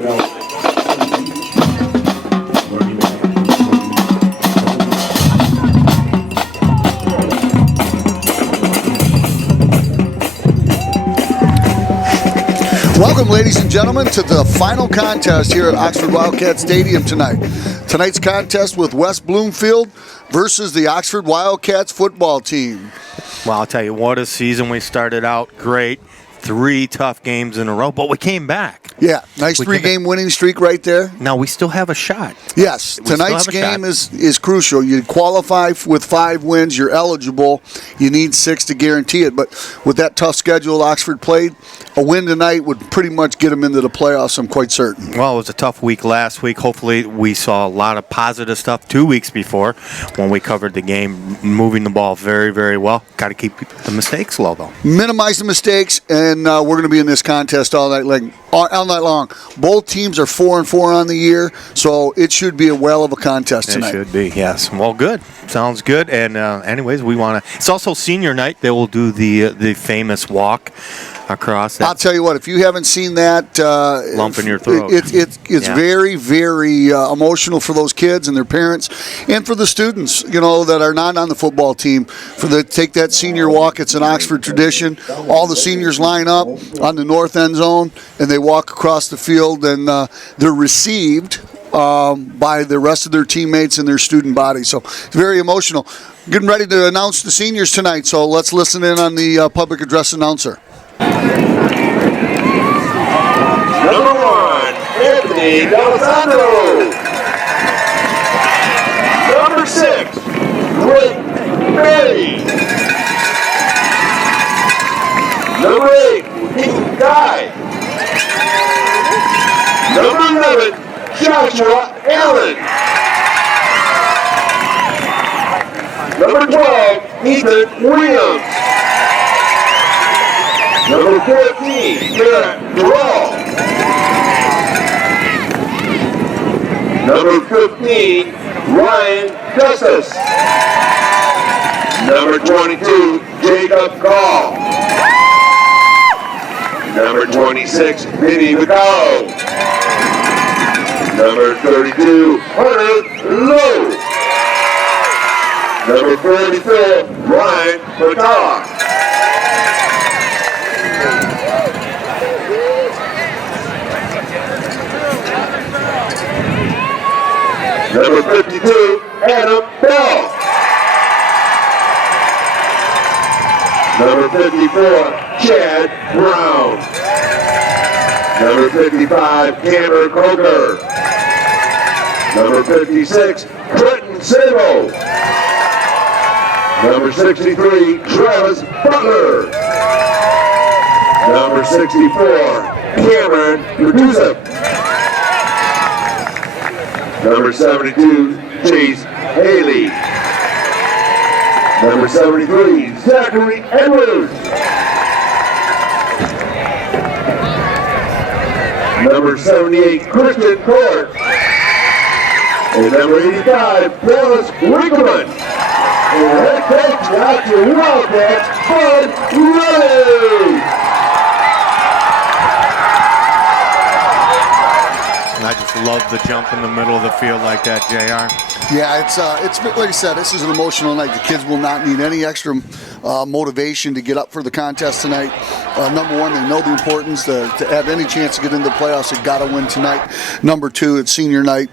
Welcome, ladies and gentlemen, to the final contest here at Oxford Wildcat Stadium tonight. Tonight's contest with West Bloomfield versus the Oxford Wildcats football team. Well, I'll tell you, what a season. We started out great. 3 tough games in a row, but we came back. Yeah, nice 3-game winning streak right there. Now we still have a shot. Yes, tonight's game is crucial. You qualify with 5 wins, you're eligible. You need 6 to guarantee it. But with that tough schedule Oxford played, a win tonight would pretty much get them into the playoffs, I'm quite certain. Well, it was a tough week last week. Hopefully we saw a lot of positive stuff 2 weeks before when we covered the game, moving the ball very, very well. Got to keep the mistakes low, though. Minimize the mistakes, and we're going to be in this contest all night long. Both teams are 4-4 on the year, so it should be a well of a contest tonight. It should be, yes. Well, good. Sounds good. And anyways, we want to. It's also senior night. They will do the famous walk across that. I'll tell you what, if you haven't seen that, lump in your throat. It's very, very emotional for those kids and their parents, and for the students, that are not on the football team. Take that senior walk. It's an Oxford tradition. All the seniors line up on the north end zone, and they walk across the field, and they're received by the rest of their teammates and their student body. So it's very emotional. Getting ready to announce the seniors tonight, so let's listen in on the public address announcer. Number 1, Anthony D'Alessandro. Number 6, Blake Berry. Number 8, Ethan Guy. Number 11, Joshua Allen. Number 12, Ethan Williams. Number 14, Garrett Durrell. Number 15, Ryan Justice. Number 22, Jacob Gall. Number 26, Vinny McCall. Number 32, Hunter Lowe. Number 34, Ryan Patar. Number 52, Adam Bell. Number 54, Chad Brown. Number 55, Cameron Coker. Number 56, Trenton Sabo. Number 63, Travis Butler. Number 64, Cameron Producer. Number 72, Chase Haley. Number 73, Zachary Edwards. Number 78, Christian Court. And number 85, Dallas Winkleman. And the head coach, Dr. Wildcat, Bud Riley. And I just love the jump in the middle of the field like that, JR. Yeah, it's like I said, this is an emotional night. The kids will not need any extra motivation to get up for the contest tonight. Number 1, they know the importance to have any chance to get into the playoffs. They've got to win tonight. Number 2, it's senior night.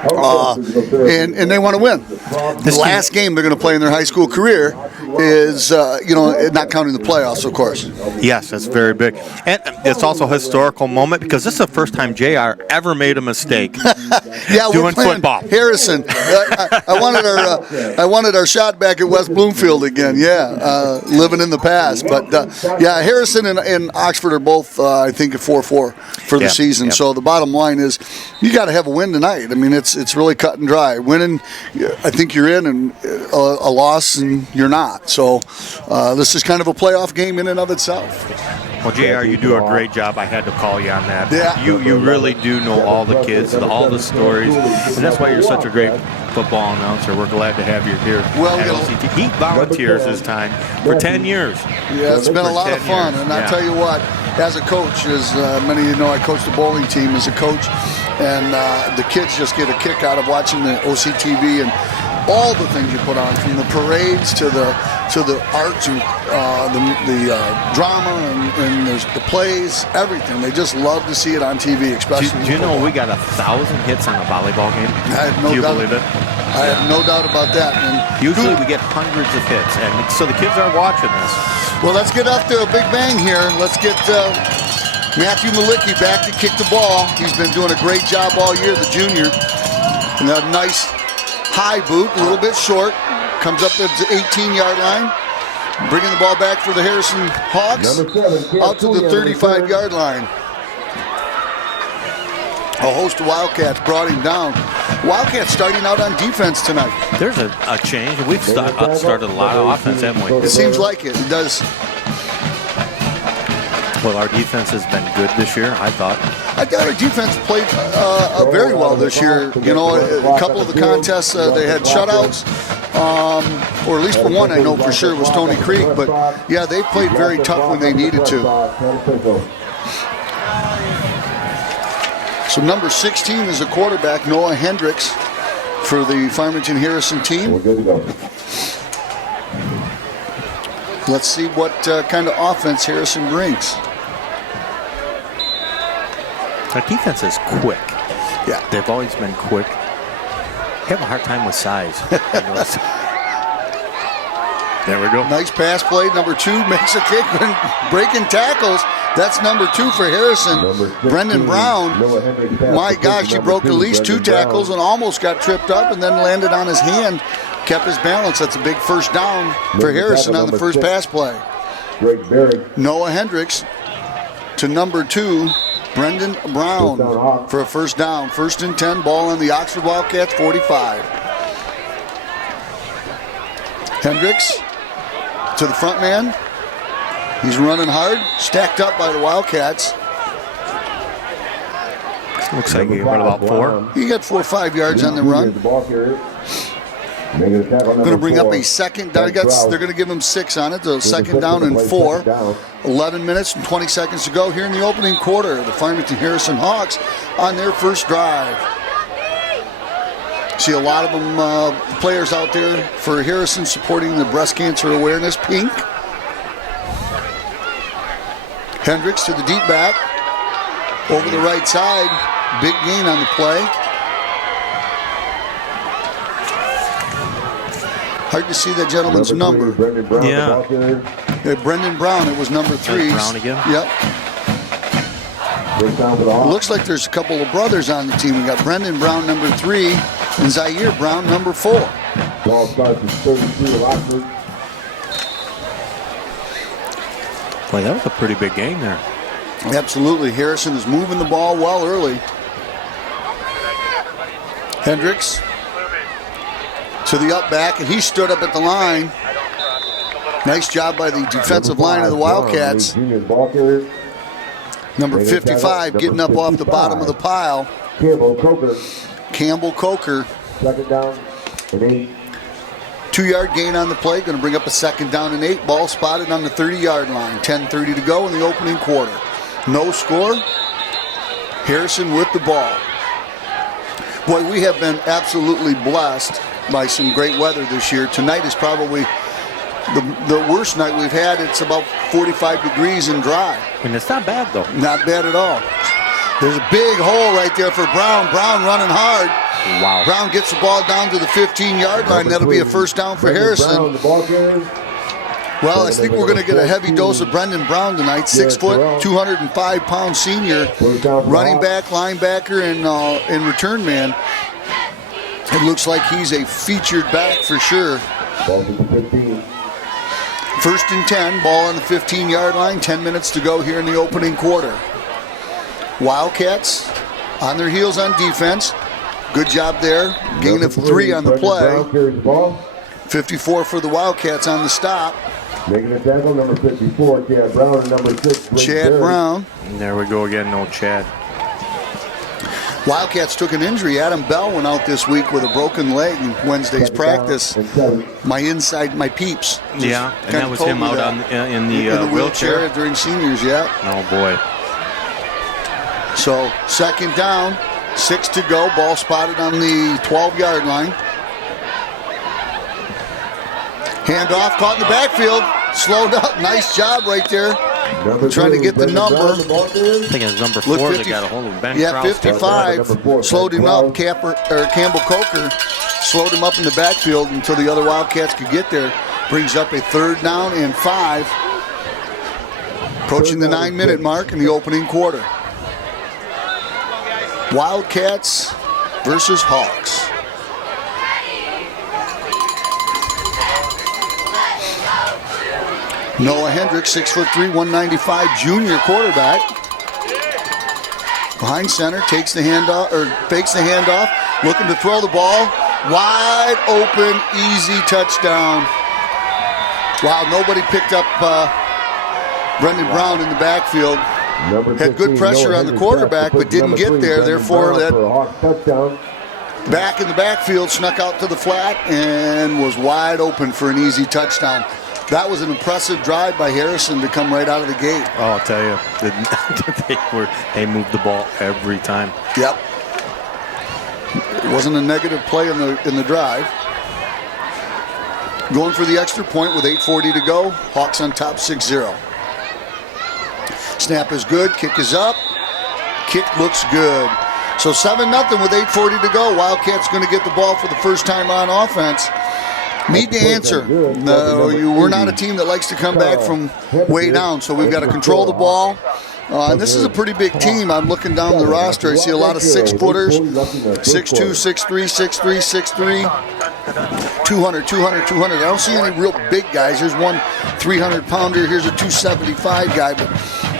And they want to win. The last game they're going to play in their high school career is, not counting the playoffs, of course. Yes, that's very big. And it's also a historical moment because this is the first time JR ever made a mistake doing football. Harrison. I wanted our shot back at West Bloomfield again. Yeah, living in the past. But, Harrison and Oxford are both, I think, at 4-4 for the season. Yep. So the bottom line is you got to have a win tonight. I mean, it's really cut and dry. Winning, I think you're in, and a loss, and you're not. So this is kind of a playoff game in and of itself. Well, JR, you do a great job. I had to call you on that. Yeah. You really do know all the kids, all the stories, and that's why you're such a great football announcer. We're glad to have you here at LCT. He volunteers his time for 10 years. Yeah, it's been a lot of fun, and I tell you what, as a coach, as many of you know, I coached the bowling team as a coach, and the kids just get a kick out of watching the OCTV and all the things you put on, from the parades to the arts and the drama and the plays, everything. They just love to see it on TV, especially. Do you know we got 1,000 hits on a volleyball game? I have no Do you doubt. believe it? I have no doubt about that. And usually we get hundreds of hits, and so the kids are watching this. Well, let's get off to a big bang here. Let's get Matthew Malicki back to kick the ball. He's been doing a great job all year, the junior. And a nice high boot, a little bit short. Comes up at the 18-yard line. Bringing the ball back for the Harrison Hawks. Out to the 35-yard line. A host of Wildcats brought him down. Wildcats starting out on defense tonight. There's a change. We've started a lot of offense, haven't we? It seems like it. It does. Well, our defense has been good this year, I thought. I thought our defense played very well this year. You know, a couple of the contests, they had shutouts. Or at least for one, I know for sure, was Stony Creek. But, yeah, they played very tough when they needed to. So number 16 is a quarterback, Noah Hendricks, for the Farmington-Harrison team. We're good to go. Let's see what kind of offense Harrison brings. Our defense is quick. Yeah. They've always been quick. They have a hard time with size. There we go. Nice pass play. Number 2 makes a kick when breaking tackles. That's number 2 for Harrison. Brendan Brown. My gosh, he broke at least 2 tackles and almost got tripped up and then landed on his hand. Kept his balance. That's a big first down for Harrison on the first pass play. Noah Hendricks to number 2, Brendan Brown for a first down. 1st and 10, ball on the Oxford Wildcats 45. Hendricks to the front man. He's running hard, stacked up by the Wildcats. Looks like he went about 4. He got 4 or 5 yards on the run. Going to bring up a second down. They're going to give him 6 on it. So second down and 4. 11 minutes and 20 seconds to go here in the opening quarter. The Farmington-Harrison Hawks on their first drive. See a lot of them players out there for Harrison supporting the breast cancer awareness. Pink. Hendricks to the deep back. Over the right side. Big gain on the play. Hard to see that gentleman's number. Yeah. Brendan Brown, it was number 3. Brown again? Yep. It looks like there's a couple of brothers on the team. We got Brendan Brown, number 3, and Zaire Brown, number 4. Ball starts at 32 of Oxford. Boy, that was a pretty big game there. Absolutely. Harrison is moving the ball well early. Hendricks to the up back, and he stood up at the line. Nice job by the defensive line of the Wildcats. Number 55 getting up off the bottom of the pile. Campbell Coker. Second down and 8. 2-yard gain on the play. Going to bring up a second down and 8. Ball spotted on the 30-yard line. 10:30 to go in the opening quarter. No score. Harrison with the ball. Boy, we have been absolutely blessed by some great weather this year. Tonight is probably the worst night we've had. It's about 45 degrees and dry. And it's not bad, though. Not bad at all. There's a big hole right there for Brown. Brown running hard. Wow. Brown gets the ball down to the 15-yard line. That'll be a first down for Harrison. Well, I think we're going to get a heavy dose of Brendan Brown tonight. 6 foot, 205-pound senior, running back, linebacker, and return man. It looks like he's a featured back for sure. 1st and 10, ball on the 15-yard line. 10 minutes to go here in the opening quarter. Wildcats on their heels on defense. Good job there. Gain of 3 on the play. 54 for the Wildcats on the stop. Making a tackle, number 54, Chad Brown, and number 6, Chad Brown. And there we go again, no Chad. Wildcats took an injury. Adam Bell went out this week with a broken leg in Wednesday's practice. My peeps. Yeah, and that was him out in the wheelchair during seniors, yeah. Oh, boy. So, second down, 6 to go. Ball spotted on the 12-yard line. Handoff, caught in the backfield. Slowed up. Nice job right there. Trying to get the number. I think it's number 4 that got a hold of Ben. Yeah, 55. Slowed him up. Campbell Coker slowed him up in the backfield until the other Wildcats could get there. Brings up a 3rd down and 5. Approaching the 9-minute mark in the opening quarter. Wildcats versus Hawks. Noah Hendricks, 6'3", 195, junior quarterback. Behind center, takes the handoff, or fakes the handoff, looking to throw the ball. Wide open, easy touchdown. Wow, nobody picked up Brendan Brown in the backfield. Had good pressure on the quarterback, but didn't get there. Therefore, that back in the backfield snuck out to the flat and was wide open for an easy touchdown. That was an impressive drive by Harrison to come right out of the gate. Oh, I'll tell you, they moved the ball every time. Yep. It wasn't a negative play in the drive. Going for the extra point with 8:40 to go. Hawks on top 6-0. Snap is good. Kick is up. Kick looks good. So 7-0 with 8:40 to go. Wildcats going to get the ball for the first time on offense. Need to answer. No, we're not a team that likes to come back from way down, so we've got to control the ball. And this is a pretty big team. I'm looking down the roster. I see a lot of 6-footers, 6'2", 6'3", 6'3", 6'3", 200, 200, 200. I don't see any real big guys. Here's one 300-pounder. Here's a 275 guy, but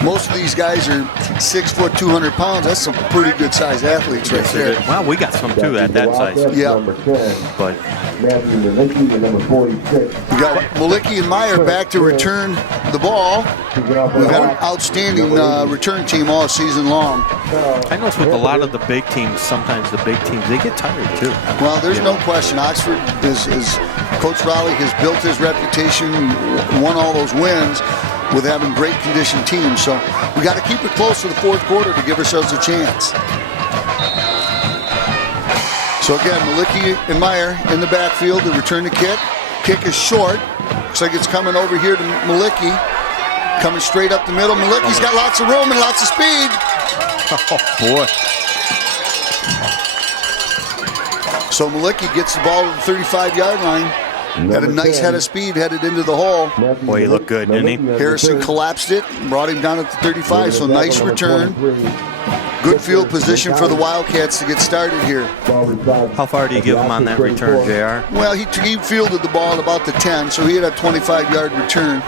most of these guys are 6 foot, 200 pounds. That's some pretty good size athletes right there. Well, we got some too at that size. Yeah. But we got Malicki and Meyer back to return the ball. We've had an outstanding return team all season long. I notice with a lot of the big teams, sometimes the big teams, they get tired too. Well, there's no question. Oxford is Coach Raleigh has built his reputation, won all those wins with having great conditioned teams. So we got to keep it close to the 4th quarter to give ourselves a chance. So again, Malicki and Meyer in the backfield to return the kick. Kick is short. Looks like it's coming over here to Malicki. Coming straight up the middle. Malicki's got lots of room and lots of speed. Oh, boy. So Malicki gets the ball to the 35-yard line. Had a nice head of speed headed into the hole. Boy, he looked good, didn't he? Harrison collapsed it, brought him down at the 35, so nice return. Good field position for the Wildcats to get started here. How far do you give him on that return, JR? Well, he fielded the ball at about the 10, so he had a 25-yard return.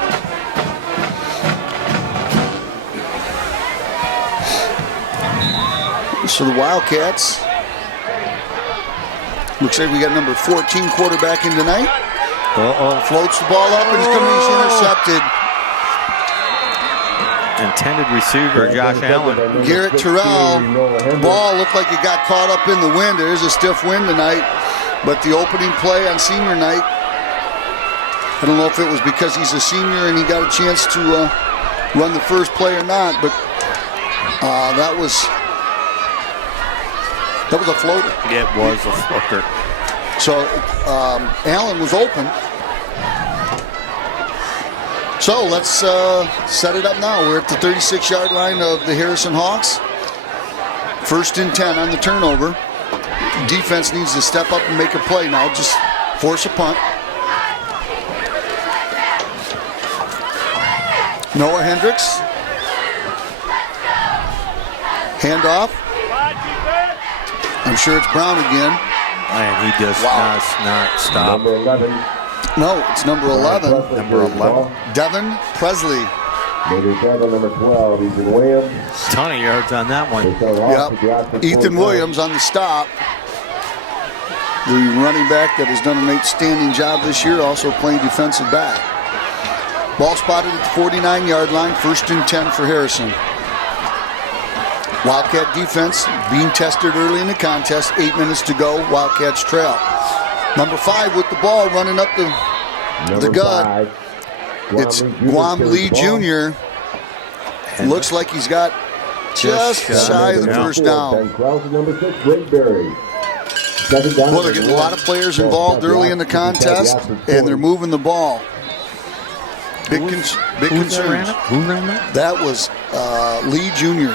So the Wildcats, looks like we got number 14 quarterback in tonight. Floats the ball up and he's intercepted. Intended receiver, Josh Allen. Garrett Terrell, ball looked like it got caught up in the wind. There's a stiff wind tonight, but the opening play on senior night, I don't know if it was because he's a senior and he got a chance to run the first play or not, but that was a floater. It was a floater. So Allen was open. So let's set it up now. We're at the 36-yard line of the Harrison Hawks. 1st and 10 on the turnover. Defense needs to step up and make a play now. Just force a punt. Noah Hendricks. Handoff. I'm sure it's Brown again. And he does not stop. Number 11. No, it's number 11. Number 11. Devin Presley. Maybe number 12, Ethan Williams. Ton of yards on that one. Yep. Ethan Williams on the stop. The running back that has done an outstanding job this year, also playing defensive back. Ball spotted at the 49-yard line, 1st and 10 for Harrison. Wildcat defense being tested early in the contest. 8 minutes to go. Wildcats trail. Number 5 with the ball running up the gut. It's Guam Lee Jr. Looks like he's got just shy of the first down. Well, they're getting a lot of players involved early in the contest, and they're moving the ball. Big concerns. Who ran that? That was Lee Jr.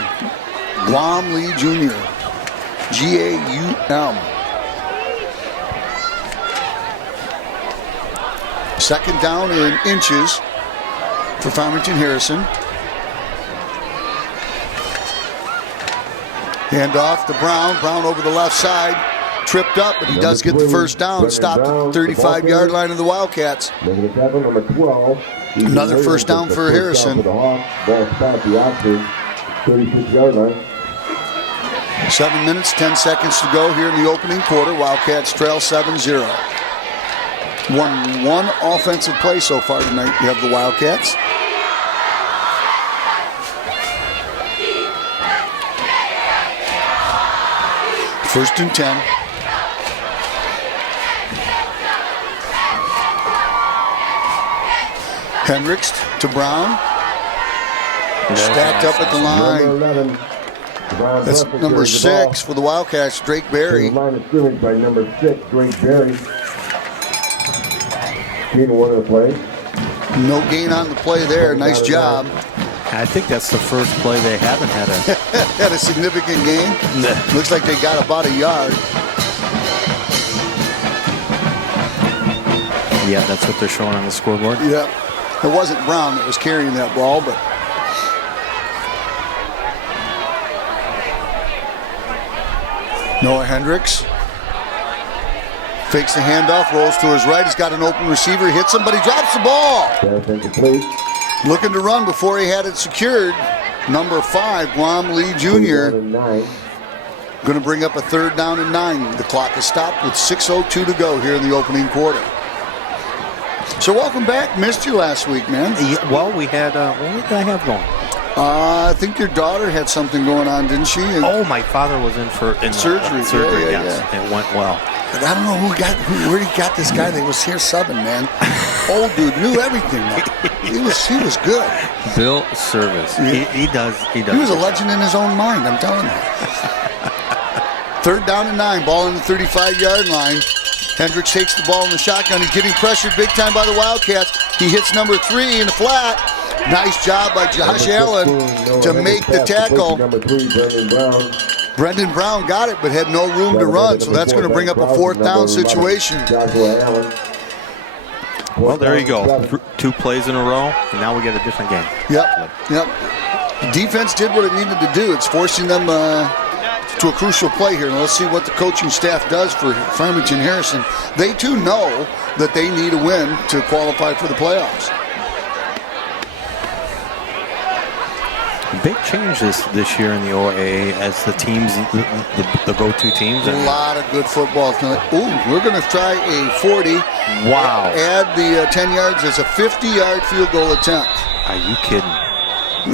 Guam Lee Jr. G-A-U-M. Second down in inches for Farmington Harrison. Hand off to Brown. Brown over the left side. Tripped up, but he does get the first down. Stopped at the 35-yard line of the Wildcats. Another first down for Harrison. 7 minutes, 10 seconds to go here in the opening quarter. Wildcats trail 7-0. One offensive play so far tonight. You have the Wildcats. First and 10. Hendricks to Brown. Stacked up at the line. That's number 6 for the Wildcats, Drake Berry. Line of scrimmage by number 6, Drake Berry. Gain one of the play. No gain on the play there. Nice job. I think that's the first play they haven't had Had a significant gain. Looks like they got about a yard. Yeah, that's what they're showing on the scoreboard. Yeah. It wasn't Brown that was carrying that ball, but Noah Hendricks fakes the handoff, rolls to his right. He's got an open receiver, hits him, but he drops the ball. Looking to run before he had it secured. Number 5, Guam Lee Jr. Going to bring up a third down and 9. The clock is stopped with 6:02 to go here in the opening quarter. So welcome back. Missed you last week, man. Yeah, well, we had, what did I have going? I think your daughter had something going on, didn't she? And my father was in surgery. Surgery, Yeah. yes. It went well. But I don't know where he got this guy that was here subbing, man. Old dude, knew everything. He was good. Bill Service. Yeah. He does. He was a legend in his own mind, I'm telling you. Third down and 9, ball in the 35-yard line. Hendricks takes the ball in the shotgun. He's getting pressured big time by the Wildcats. He hits number 3 in the flat. Nice job by Josh Allen to make the tackle. Brendan Brown got it, but had no room to run, so that's going to bring up a fourth down situation. Well, there you go. 2 plays in a row, and now we get a different game. Yep. Defense did what it needed to do. It's forcing them to a crucial play here. Now let's see what the coaching staff does for Farmington Harrison. They too know that they need a win to qualify for the playoffs. Big change this year in the OAA as the teams, the go-to teams. A lot of good football tonight. Ooh, we're going to try a 40. Wow. Add the 10 yards as a 50-yard field goal attempt. Are you kidding?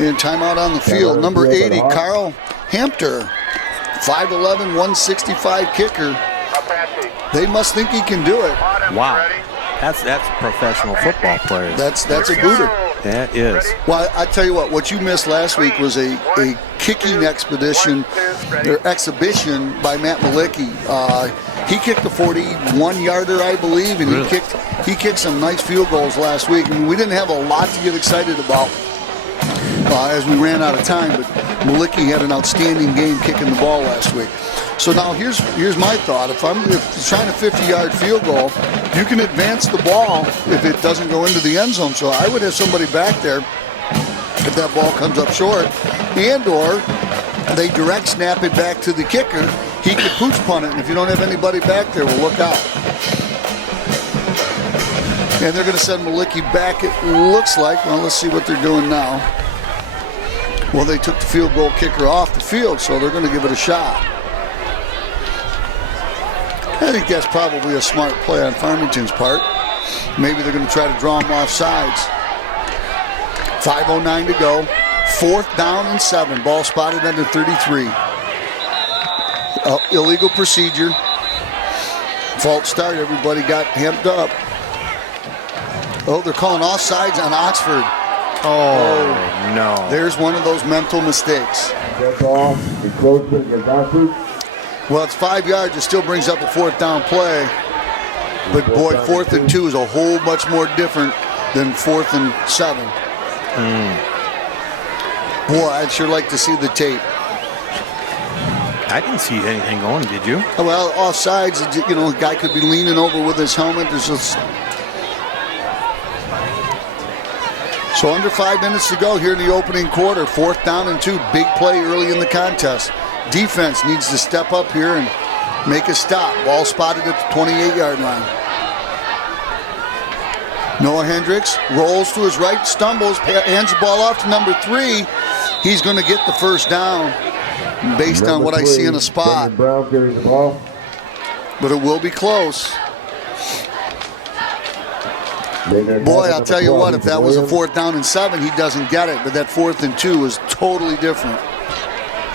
And timeout on the field. Number 80, Carl Hampter. 5'11", 165 kicker. They must think he can do it. Wow. That's professional football players. That's a booter. That is. Well, I tell you what you missed last week was a kicking exhibition by Matt Malicki. He kicked a 41-yarder, I believe, and really? he kicked some nice field goals last week. I mean, we didn't have a lot to get excited about as we ran out of time, but Malicki had an outstanding game kicking the ball last week. So now here's my thought. If I'm trying a 50-yard field goal, you can advance the ball if it doesn't go into the end zone. So I would have somebody back there if that ball comes up short, and or they direct snap it back to the kicker. He could pooch punt it, and if you don't have anybody back there, well, look out. And they're going to send Malicki back, it looks like. Well, let's see what they're doing now. Well, they took the field goal kicker off the field, so they're going to give it a shot. I think that's probably a smart play on Farmington's part. Maybe they're going to try to draw him off sides. 5:09 to go. 4th down and 7. Ball spotted under 33. Illegal procedure. False start. Everybody got hemmed up. Oh, they're calling offsides on Oxford. Oh, no. There's one of those mental mistakes. That's all. Encroachment against Oxford. Well, it's 5 yards. It still brings up a 4th down play. But boy, 4th and 2 is a whole much more different than 4th and 7. Boy, I'd sure like to see the tape. I didn't see anything going, did you? Well, offsides, you know, a guy could be leaning over with his helmet. There's just... So under 5 minutes to go here in the opening quarter. 4th down and 2. Big play early in the contest. Defense needs to step up here and make a stop. Ball spotted at the 28-yard line. Noah Hendricks rolls to his right, stumbles, hands the ball off to number 3. He's going to get the first down based on what I see in a spot. Brown carries the ball. But it will be close. Boy, I'll tell you what, if that was a 4th down and 7, he doesn't get it. But that 4th and 2 is totally different.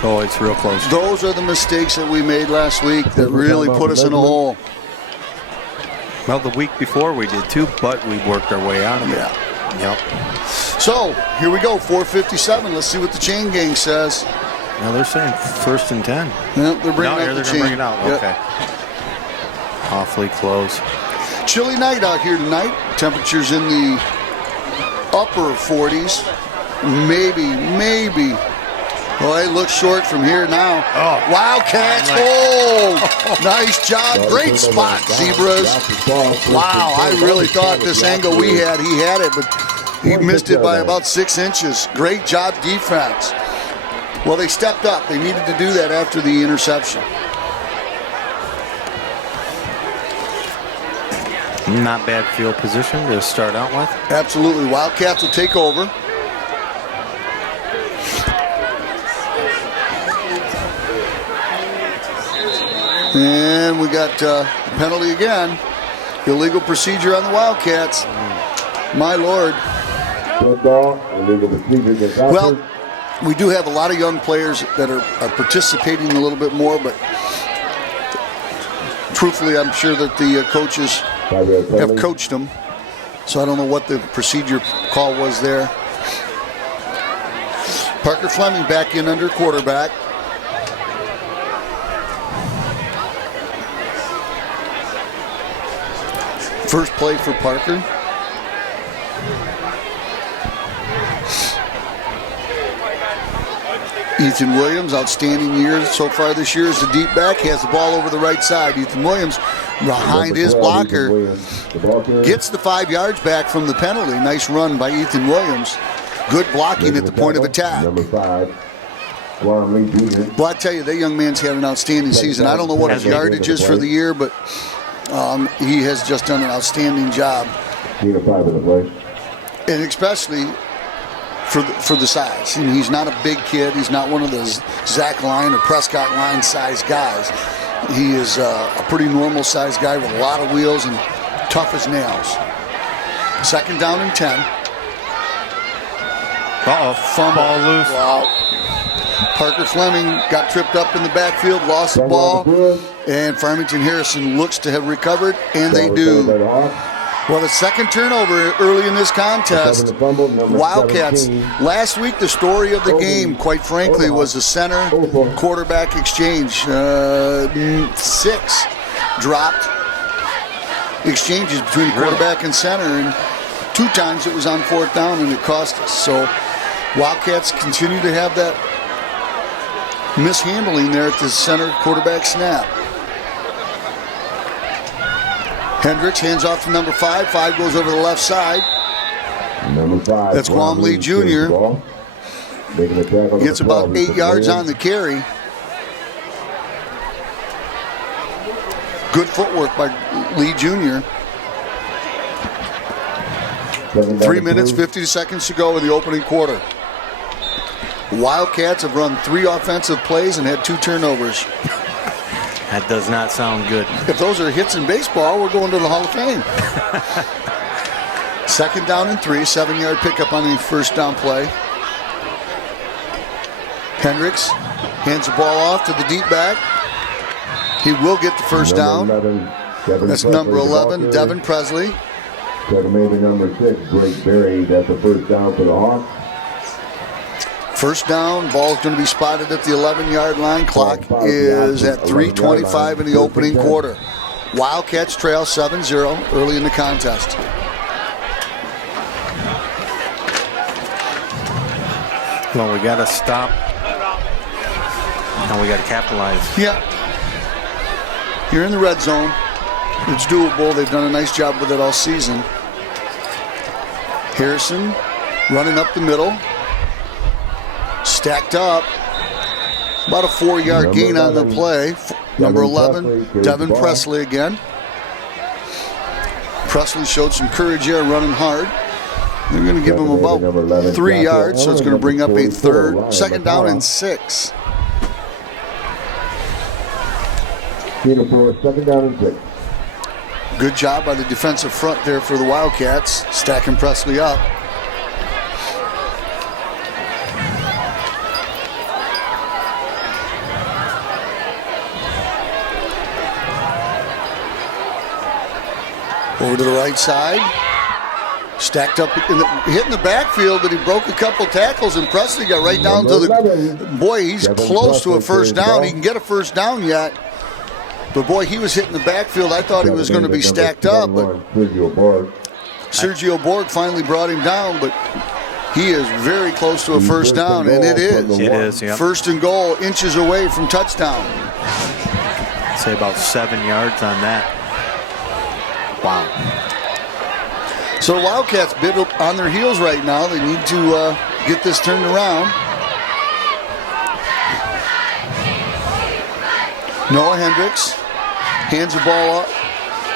Oh, it's real close. Those are the mistakes that we made last week that really put us in a hole. Well, the week before we did too, but we worked our way out of it. Yeah. Yep. So, here we go, 4:57. Let's see what the chain gang says. Now they're saying 1st and 10. Yep, they're bringing out the They're chain. going to bring it out. Yep. Okay. Awfully close. Chilly night out here tonight. Temperatures in the upper 40s. Maybe. Well, it looks short from here now. Oh. Wildcats. Oh, nice job. Great spot, Zebras. Wow, I really thought this angle we had, he had it, but he missed it by about 6 inches. Great job defense. Well, they stepped up. They needed to do that after the interception. Not bad field position to start out with. Absolutely. Wildcats will take over. And we got penalty again. Illegal procedure on the Wildcats. My Lord. Well, we do have a lot of young players that are participating a little bit more, but truthfully, I'm sure that the coaches have coached them. So I don't know what the procedure call was there. Parker Fleming back in under quarterback. First play for Parker. Ethan Williams, outstanding year so far this year as the deep back, has the ball over the right side. Ethan Williams behind his blocker gets the 5 yards back from the penalty. Nice run by Ethan Williams. Good blocking at the point of attack. Number 5. Well, I tell you, that young man's had an outstanding season. I don't know what his yardage is for the year, but he has just done an outstanding job. And especially for the size. And he's not a big kid. He's not one of those Zach Line or Prescott Line size guys. He is a pretty normal sized guy with a lot of wheels and tough as nails. 2nd down and 10. Fumble. Ball loose. Wow. Parker Fleming got tripped up in the backfield, lost the ball, and Farmington Harrison looks to have recovered, and they do. Well, the second turnover early in this contest. Wildcats, last week the story of the game, quite frankly, was the center quarterback exchange. 6 dropped exchanges between quarterback and center, and 2 times it was on 4th down, and it cost us. So Wildcats continue to have that mishandling there at the center quarterback snap. Hendricks hands off to number 5. 5 goes over the left side. Number 5. That's Guam Lee Jr. Gets about 8 yards on the carry. Good footwork by Lee Jr. 3 minutes, 50 seconds to go in the opening quarter. Wildcats have run 3 offensive plays and had 2 turnovers. That does not sound good. If those are hits in baseball, we're going to the Hall of Fame. 2nd down and 3, 7-yard pickup on the first down play. Hendricks hands the ball off to the deep back. He will get the first down. That's number 11, Devin Presley. Maybe number 6, Blake Berry. That's the first down for the Hawks. First down, ball's going to be spotted at the 11-yard line. Clock is at 3:25 in the opening quarter. Wildcats trail 7-0 early in the contest. Well, we got to stop. Now we got to capitalize. Yeah. You're in the red zone. It's doable. They've done a nice job with it all season. Harrison running up the middle. Stacked up. About a 4-yard gain on the play. Number 11, Devin Presley again. Presley showed some courage here running hard. They're going to give him about 3 yards, so it's going to bring up a second down and 6. Second down and 6. Good job by the defensive front there for the Wildcats, stacking Presley up. Over to the right side. Stacked up, hitting the backfield, but he broke a couple tackles, and Presley got right down to the... Boy, he's close to a first down. He can get a first down yet. But boy, he was hitting the backfield. I thought he was going to be stacked up, but Sergio Borg finally brought him down, but he is very close to a first down, and it is. It is, yeah. First and goal, inches away from touchdown. I'd say about 7 yards on that. Wow. So the Wildcats bit on their heels right now. They need to get this turned around. Noah Hendricks hands the ball up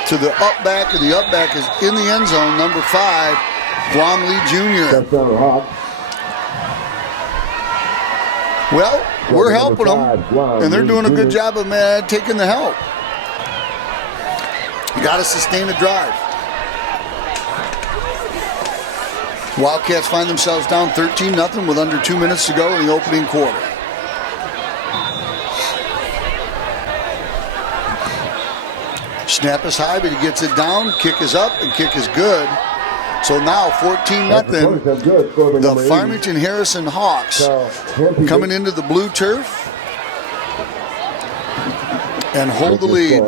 to the up back, and the up back is in the end zone, number 5, Guam Lee Jr. Well, we're helping them, and they're doing a good job of taking the help. You got to sustain a drive. Wildcats find themselves down 13-0 with under 2 minutes to go in the opening quarter. Snap is high, but he gets it down. Kick is up, and kick is good. So now 14-0. The Farmington Harrison Hawks coming into the blue turf and hold the lead.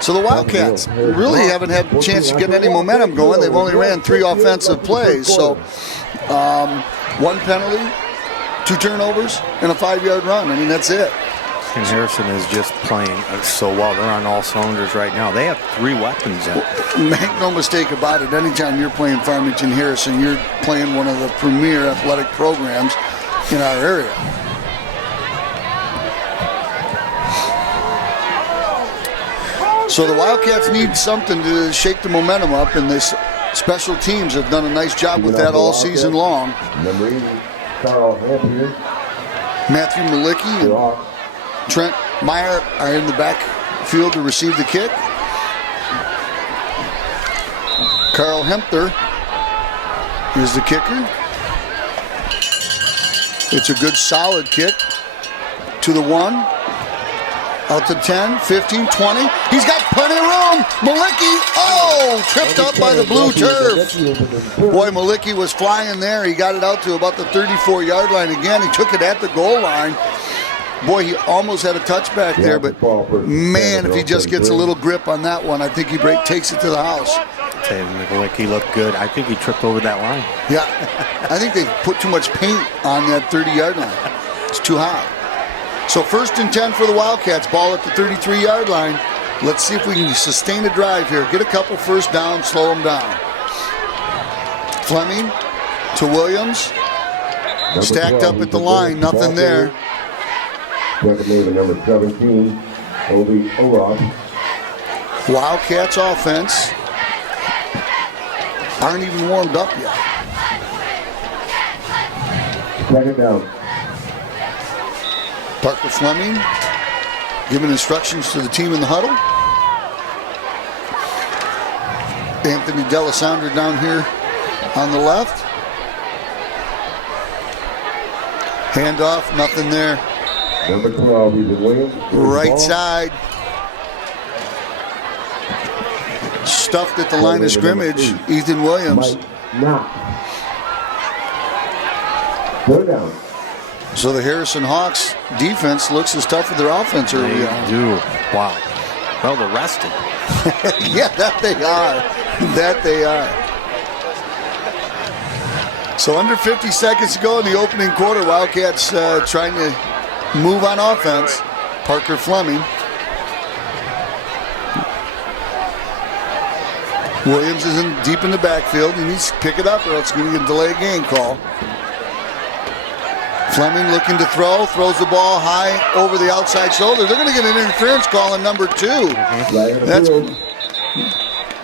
So the Wildcats really haven't had a chance to get any momentum going. They've only ran 3 offensive plays. So 1 penalty, 2 turnovers, and a 5-yard run. I mean, that's it. And Harrison is just playing so well. They're on all cylinders right now. They have 3 weapons. Make no mistake about it. Anytime you're playing Farmington Harrison, you're playing one of the premier athletic programs in our area. So the Wildcats need something to shake the momentum up, and this special teams have done a nice job with that all season long. Matthew Malicki and Trent Meyer are in the backfield to receive the kick. Carl Hempter is the kicker. It's a good solid kick to the 1. Out to 10, 15, 20. He's got plenty of room. Malicki, tripped up by the blue turf. Boy, Malicki was flying there. He got it out to about the 34-yard line again. He took it at the goal line. Boy, he almost had a touchback there, but man, if he just gets a little grip on that one, I think he takes it to the house. Malicki looked good. I think he tripped over that line. Yeah, I think they put too much paint on that 30-yard line. It's too high. So 1st and 10 for the Wildcats. Ball at the 33-yard line. Let's see if we can sustain a drive here. Get a couple first downs, slow them down. Fleming to Williams. Stacked up at the line, nothing there. Number 17, Obi Olaf. Wildcats offense aren't even warmed up yet. Second down. Parker Fleming giving instructions to the team in the huddle. Anthony Delisandro down here on the left. Handoff, nothing there. Number 12, Ethan Williams. Right side. Stuffed at the line of scrimmage. Ethan Williams. Mike Knox. Third down. So the Harrison Hawks defense looks as tough as their offense early They on. do. Wow. Well, they're rested. Yeah, that they are. That they are. So under 50 seconds to go in the opening quarter, Wildcats trying to move on offense. Parker Fleming. Williams is deep in the backfield. He needs to pick it up or else he's going to get a delay game call. Fleming looking to throw, throws the ball high over the outside shoulder. They're going to get an interference call on number 2.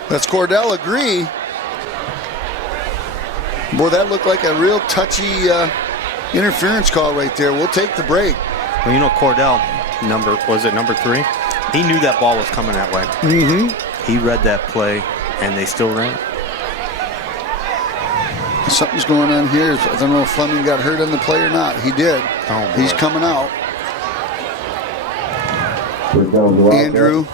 That's Cordell Agree. Boy, that looked like a real touchy interference call right there. We'll take the break. Well, you know, Cordell, number 3? He knew that ball was coming that way. Mm-hmm. He read that play, and they still ran it. Something's going on here. I don't know if Fleming got hurt on the play or not. He did. Oh, he's coming out. Andrew,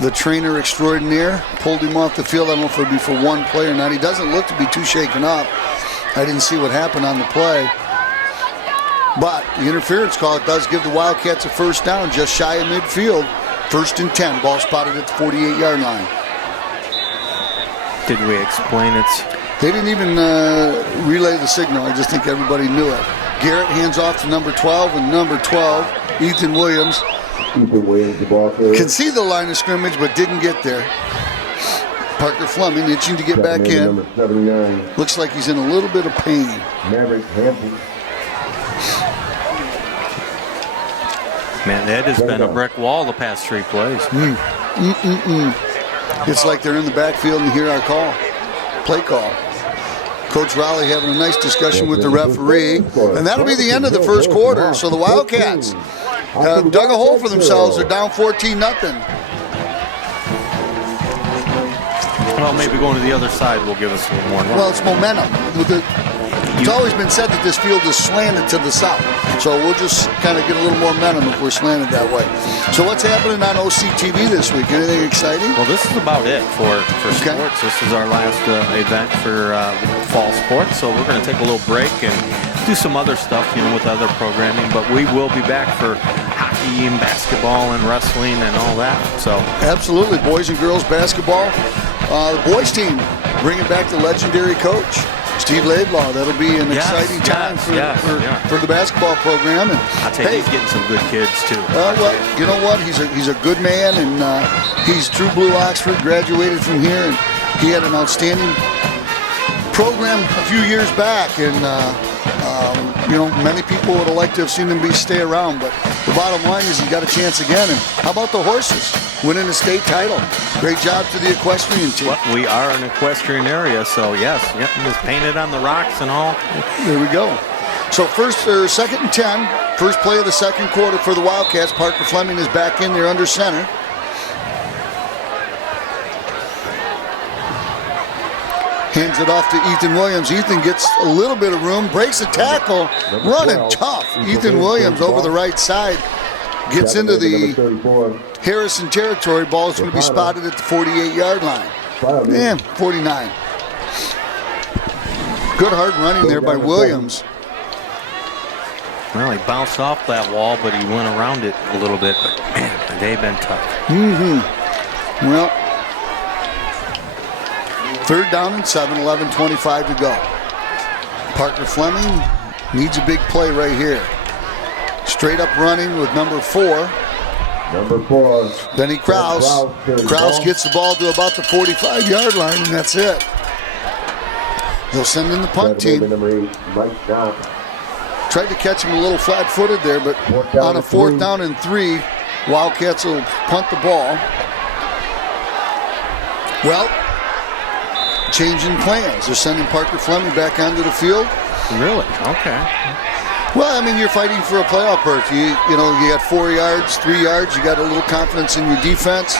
the trainer extraordinaire, pulled him off the field. I don't know if it would be for one play or not. He doesn't look to be too shaken up. I didn't see what happened on the play. But the interference call does give the Wildcats a first down just shy of midfield. 1st and 10. Ball spotted at the 48-yard line. Did we explain it? They didn't even relay the signal. I just think everybody knew it. Garrett hands off to number 12, and number 12, Ethan Williams. Ethan Williams, the ball carrier. Can see the line of scrimmage, but didn't get there. Parker Fleming itching to get back in. Number 79. Looks like he's in a little bit of pain. Maverick Hampton. Man, that has been a brick wall the past 3 plays. It's like they're in the backfield and hear our call. Play call. Coach Rowley having a nice discussion with the referee. And that'll be the end of the first quarter. So the Wildcats dug a hole for themselves. They're down 14-0. Well, maybe going to the other side will give us a little more. Well, it's momentum. It's always been said that this field is slanted to the south. So we'll just kind of get a little more momentum if we're slanted that way. So what's happening on OCTV this week? Anything exciting? Well, this is about it for sports. This is our last event for fall sports. So we're going to take a little break and do some other stuff, with other programming. But we will be back for hockey and basketball and wrestling and all that. So absolutely, boys and girls basketball. The boys team bringing back the legendary coach, Steve Laidlaw. That'll be an exciting time for the basketball program. And I'll tell you, he's getting some good kids too. Well, you know what? He's a good man, and he's true blue Oxford. Graduated from here, and he had an outstanding program a few years back. And many people would have liked to have seen him stay around, but the bottom line is he got a chance again. And how about the horses winning a state title? Great job to the equestrian team. Well, we are an equestrian area, so yes, it's painted on the rocks and all. There we go. So 2nd and 10, first play of the second quarter for the Wildcats. Parker Fleming is back in there under center. Hands it off to Ethan Williams. Ethan gets a little bit of room, breaks a tackle, running tough. Ethan Williams over the right side gets into the Harrison territory. Ball is going to be spotted at the 48-yard line. 49. Good hard running there by Williams. Well, he bounced off that wall, but he went around it a little bit. But man, they've been tough. Well, 3rd down and 7, 11:25 to go. Parker Fleming needs a big play right here. Straight up running with number 4. Number 4. Benny Krause. Krause gets the ball to about the 45-yard line, and that's it. They'll send in the punt team. Number 8, Mike Knox. Tried to catch him a little flat-footed there, but on a 4th down and 3, Wildcats will punt the ball. Well, changing plans. They're sending Parker Fleming back onto the field. Really? Okay. Well, I mean, you're fighting for a playoff berth. You got 4 yards, 3 yards. You got a little confidence in your defense.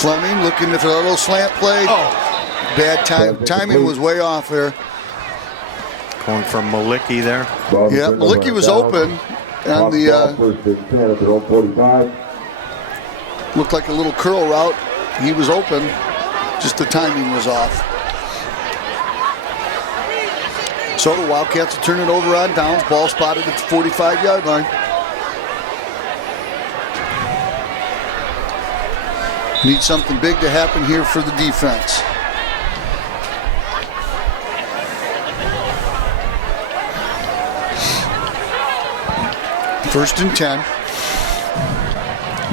Fleming looking for a little slant play. Oh, bad time. Timing was way off there. Going from Malicki there. Yeah, Malicki was open, and the First and 10 at their own 45. looked like a little curl route. He was open, just the timing was off. So the Wildcats will turn it over on downs. Ball spotted at the 45-yard line. Need something big to happen here for the defense. First and 10.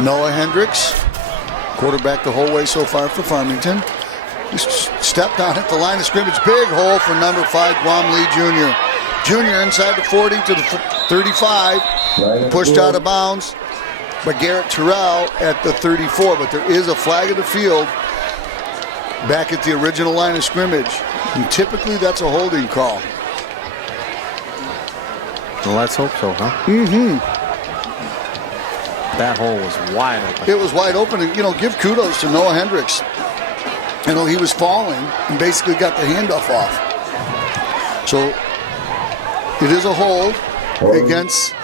Noah Hendricks, quarterback the whole way so far for Farmington. Just stepped on it, the line of scrimmage. Big hole for number 5, Guam Lee Jr. Jr. inside the 40 to the 35. Pushed out of bounds by Garrett Terrell at the 34. But there is a flag of the field back at the original line of scrimmage. And typically that's a holding call. Well, let's hope so, huh? Mm-hmm. That hole was wide open. It was wide open, and give kudos to Noah Hendricks. He was falling and basically got the handoff off. So it is a hold against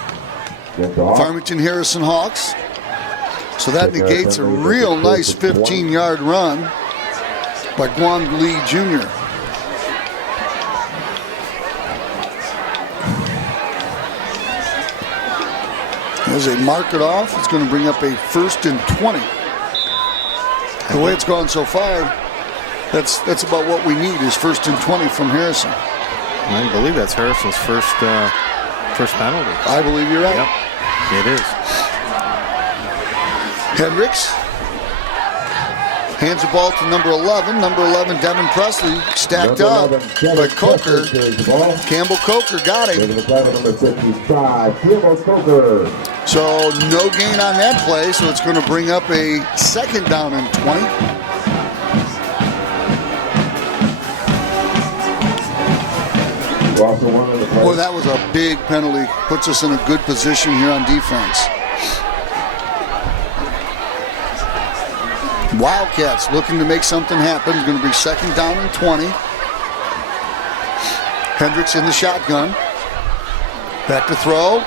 Farmington Harrison Hawks. So that negates a real nice 15-yard run by Guam Lee Jr. As they mark it off, it's going to bring up a first and 20. The way it's gone so far, that's about what we need is first and 20 from Harrison. I believe that's Harrison's first penalty. I believe you're right. Yep, it is. Hendricks hands the ball to number 11. Number 11, Devin Presley, stacked up. But Coker, Campbell Coker got him. Number 55, Campbell Coker. So no gain on that play, so it's going to bring up a second down and 20. Boy, that was a big penalty. Puts us in a good position here on defense. Wildcats looking to make something happen. It's going to be second down and 20. Hendricks in the shotgun. Back to throw.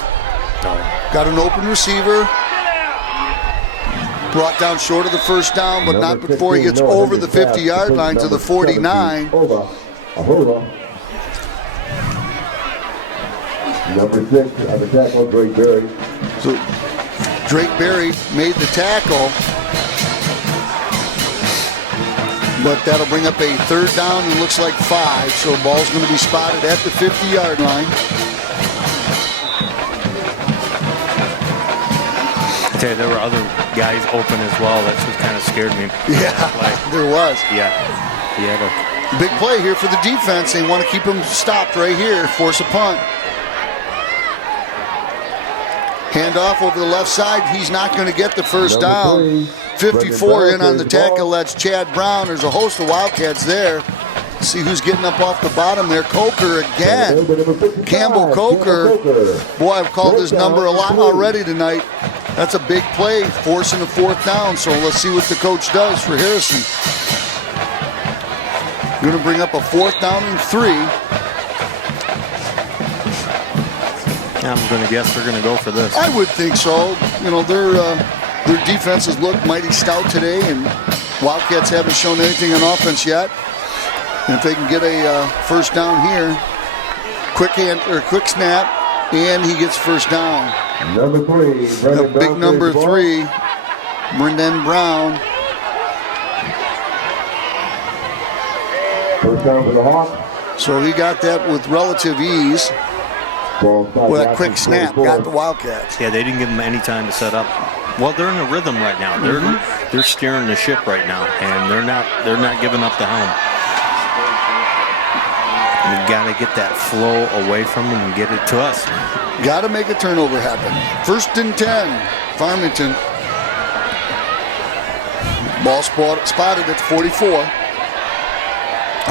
Got an open receiver. Brought down short of the first down, but not before he gets over the 50-yard line to the 49. Number 6 on the tackle, Drake Berry. So Drake Berry made the tackle. But that'll bring up a third down and looks like 5. So the ball's going to be spotted at the 50-yard line. I tell you, there were other guys open as well. That's what kind of scared me. Yeah, there was. Yeah. He had a big play here for the defense. They want to keep him stopped right here, force a punt. Handoff over the left side. He's not going to get the first down. 54 in on the tackle. That's Chad Brown. There's a host of Wildcats there. See who's getting up off the bottom there. Coker again. Campbell Coker. Boy, I've called his number a lot already tonight. That's a big play, forcing a fourth down. So let's see what the coach does for Harrison. Going to bring up a fourth down and 3. I'm going to guess they're going to go for this. I would think so. Their defenses look mighty stout today, and Wildcats haven't shown anything on offense yet. And if they can get a first down here, quick snap, and he gets first down. Number 3, the big number 3, Brendan Brown. First down for the Hawks. So he got that with relative ease. With a quick snap, got the Wildcats. Yeah, they didn't give them any time to set up. Well, they're in a rhythm right now. They're steering the ship right now, and they're not giving up the helm. We got to get that flow away from them and get it to us. Got to make a turnover happen. First and 10, Farmington. Ball spotted at 44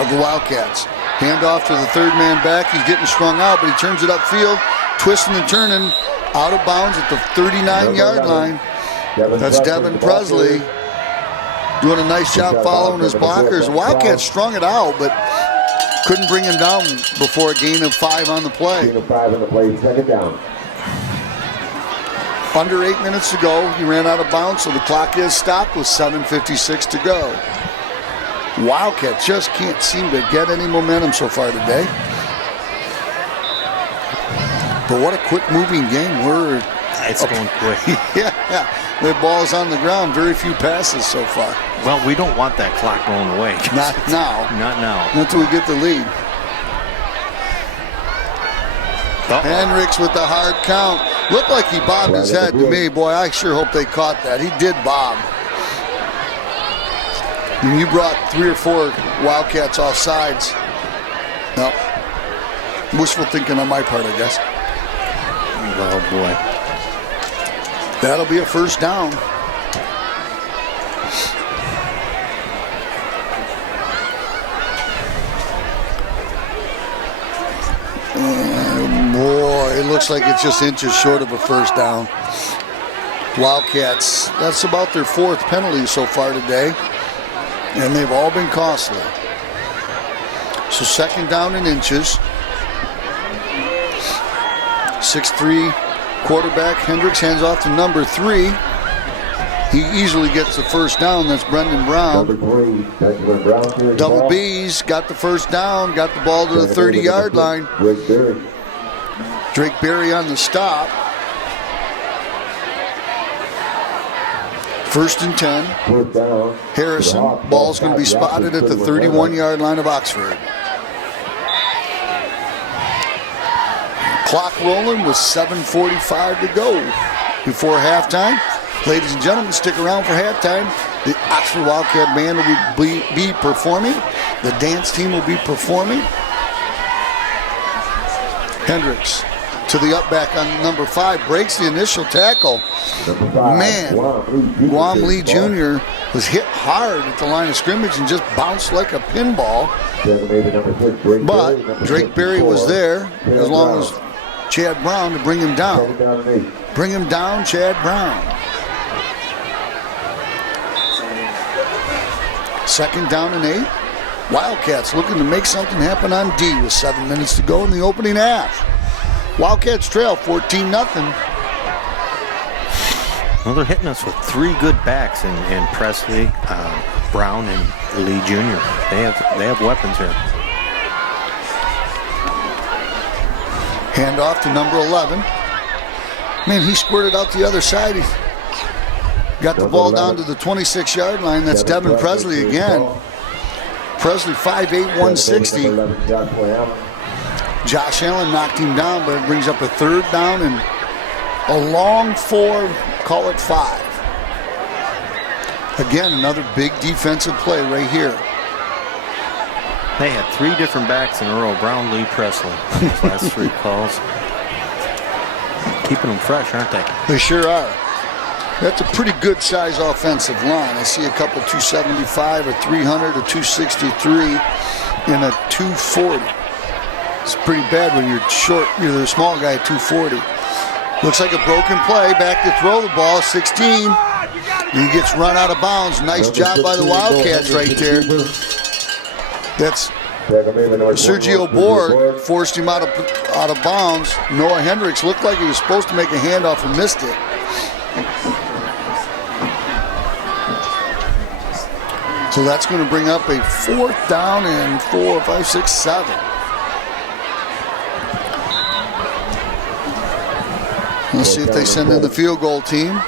of the Wildcats. Handoff to the third man back. He's getting strung out, but he turns it upfield, twisting and turning, out of bounds at the 39-yard line. That's Devin Presley doing a nice job following his blockers. Wildcats strung it out, but Couldn't bring him down before a gain of 5 on the play. Gain of 5 on the play, second down. Under 8 minutes to go. He ran out of bounds, so the clock is stopped with 7:56 to go. Wildcats just can't seem to get any momentum so far today. But what a quick-moving game. It's going quick. Yeah, the ball's on the ground. Very few passes so far. Well, we don't want that clock going away. Not now. Not now. Not until we get the lead. Hendricks with the hard count. Looked like he bobbed his head to me. Boy, I sure hope they caught that. He did bob. And you brought 3 or 4 Wildcats off sides. No. Wishful thinking on my part, I guess. Oh, boy. That'll be a first down. Boy, it looks like it's just inches short of a first down. Wildcats, that's about their 4th penalty so far today, and they've all been costly. So second down in inches. 6'3" quarterback Hendricks hands off to number 3. He easily gets the first down. That's Brendan Brown. Number 3, Benjamin Brown. Double B's got the first down, got the ball to the 30-yard line. Drake Berry on the stop. First and 10. Harrison, ball's going to be spotted at the 31-yard line of Oxford. Clock rolling with 7:45 to go before halftime. Ladies and gentlemen, stick around for halftime. The Oxford Wildcat Band will be performing. The dance team will be performing. Hendricks to the up back on number 5, breaks the initial tackle. Man, Guam Lee Jr. was hit hard at the line of scrimmage and just bounced like a pinball. But Drake Berry was there as long as Chad Brown to bring him down. Bring him down, Chad Brown. Second down and 8. Wildcats looking to make something happen on D with 7 minutes to go in the opening half. Wildcats trail 14-0. Well, they're hitting us with 3 good backs in Presley, Brown, and Lee Jr. They have weapons here. Hand off to number 11. Man, he squirted out the other side. He got the ball down to the 26-yard line. That's Devin Presley again. Presley 5'8", 160. Josh Allen knocked him down, but it brings up a 3rd down and a long 4, call it 5. Again, another big defensive play right here. They had 3 different backs in a row. Brown, Lee, Presley. Those last 3 calls. Keeping them fresh, aren't they? They sure are. That's a pretty good size offensive line. I see a couple 275, a 300, a 263, and a 240. It's pretty bad when you're short. You're the small guy at 240. Looks like a broken play. Back to throw the ball, 16. He gets run out of bounds. Nice job by the Wildcats right there. That's Sergio Borg forced him out of bounds. Noah Hendricks looked like he was supposed to make a handoff and missed it. So that's going to bring up a 4th down and 4, 5, 6, 7. Let's see if they send in the field goal team.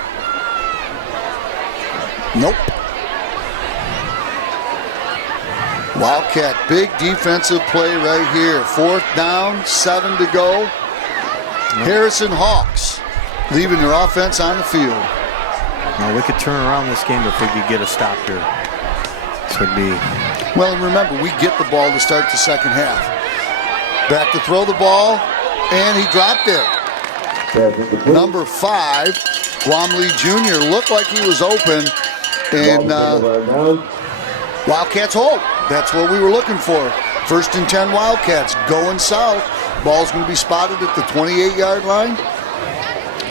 Nope. Wildcat, big defensive play right here. 4th down, 7 to go. Harrison Hawks leaving their offense on the field. Now we could turn around this game if we could get a stop here. This would be... Well, and remember, we get the ball to start the second half. Back to throw the ball, and he dropped it. Number 5, Guam Lee Jr. looked like he was open, and Wildcats hold. That's what we were looking for. 1st and 10 Wildcats going south. Ball's going to be spotted at the 28-yard line.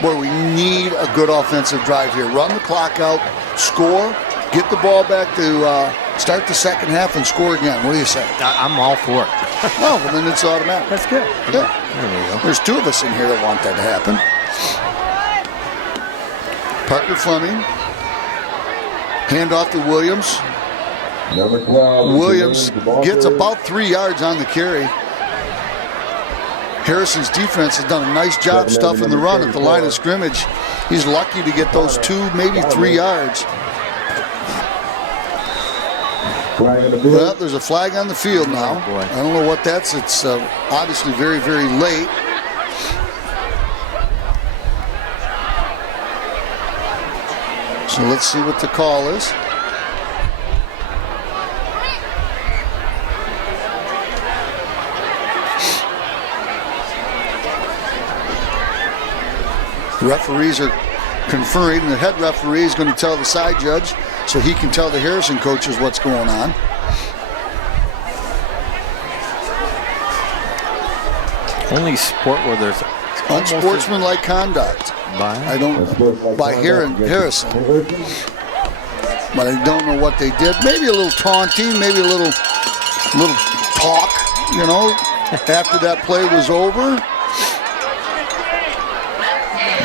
Boy, we need a good offensive drive here. Run the clock out, score, get the ball back to start the second half and score again. What do you say? I'm all for it. Oh, well, then it's automatic. That's good. Yeah. There we go. There's 2 of us in here that want that to happen. Parker Fleming. Hand off to Williams. Number 12. Williams gets about 3 yards on the carry. Harrison's defense has done a nice job stuffing the run at the line of scrimmage. He's lucky to get those 2, maybe 3 yards. Flag on the field. Well, there's a flag on the field now. Oh, boy. I don't know what that's. It's obviously very, very late. So let's see what the call is. Referees are conferring. The head referee is going to tell the side judge so he can tell the Harrison coaches what's going on. Only sport where there's Unsportsmanlike conduct. I don't, by Harrison. But I don't know what they did. Maybe a little taunting, maybe a little talk, you know, after that play was over.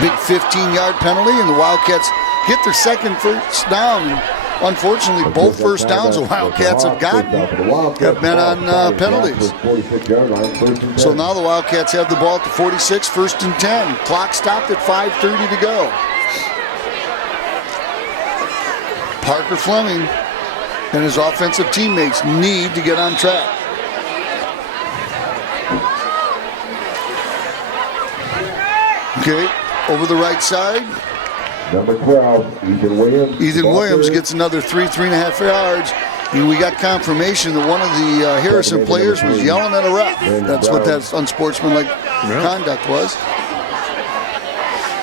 Big 15-yard penalty, and the Wildcats get their second first down. Unfortunately, both first downs the Wildcats have gotten have been on penalties. So now the Wildcats have the ball at the 46, 1st and 10. Clock stopped at 5:30 to go. Parker Fleming and his offensive teammates need to get on track. Okay, over the right side. Number 12, Ethan Williams. Ethan Williams gets another 3.5 yards. And we got confirmation that one of the Harrison players was yelling at a ref. That's what that unsportsmanlike conduct was.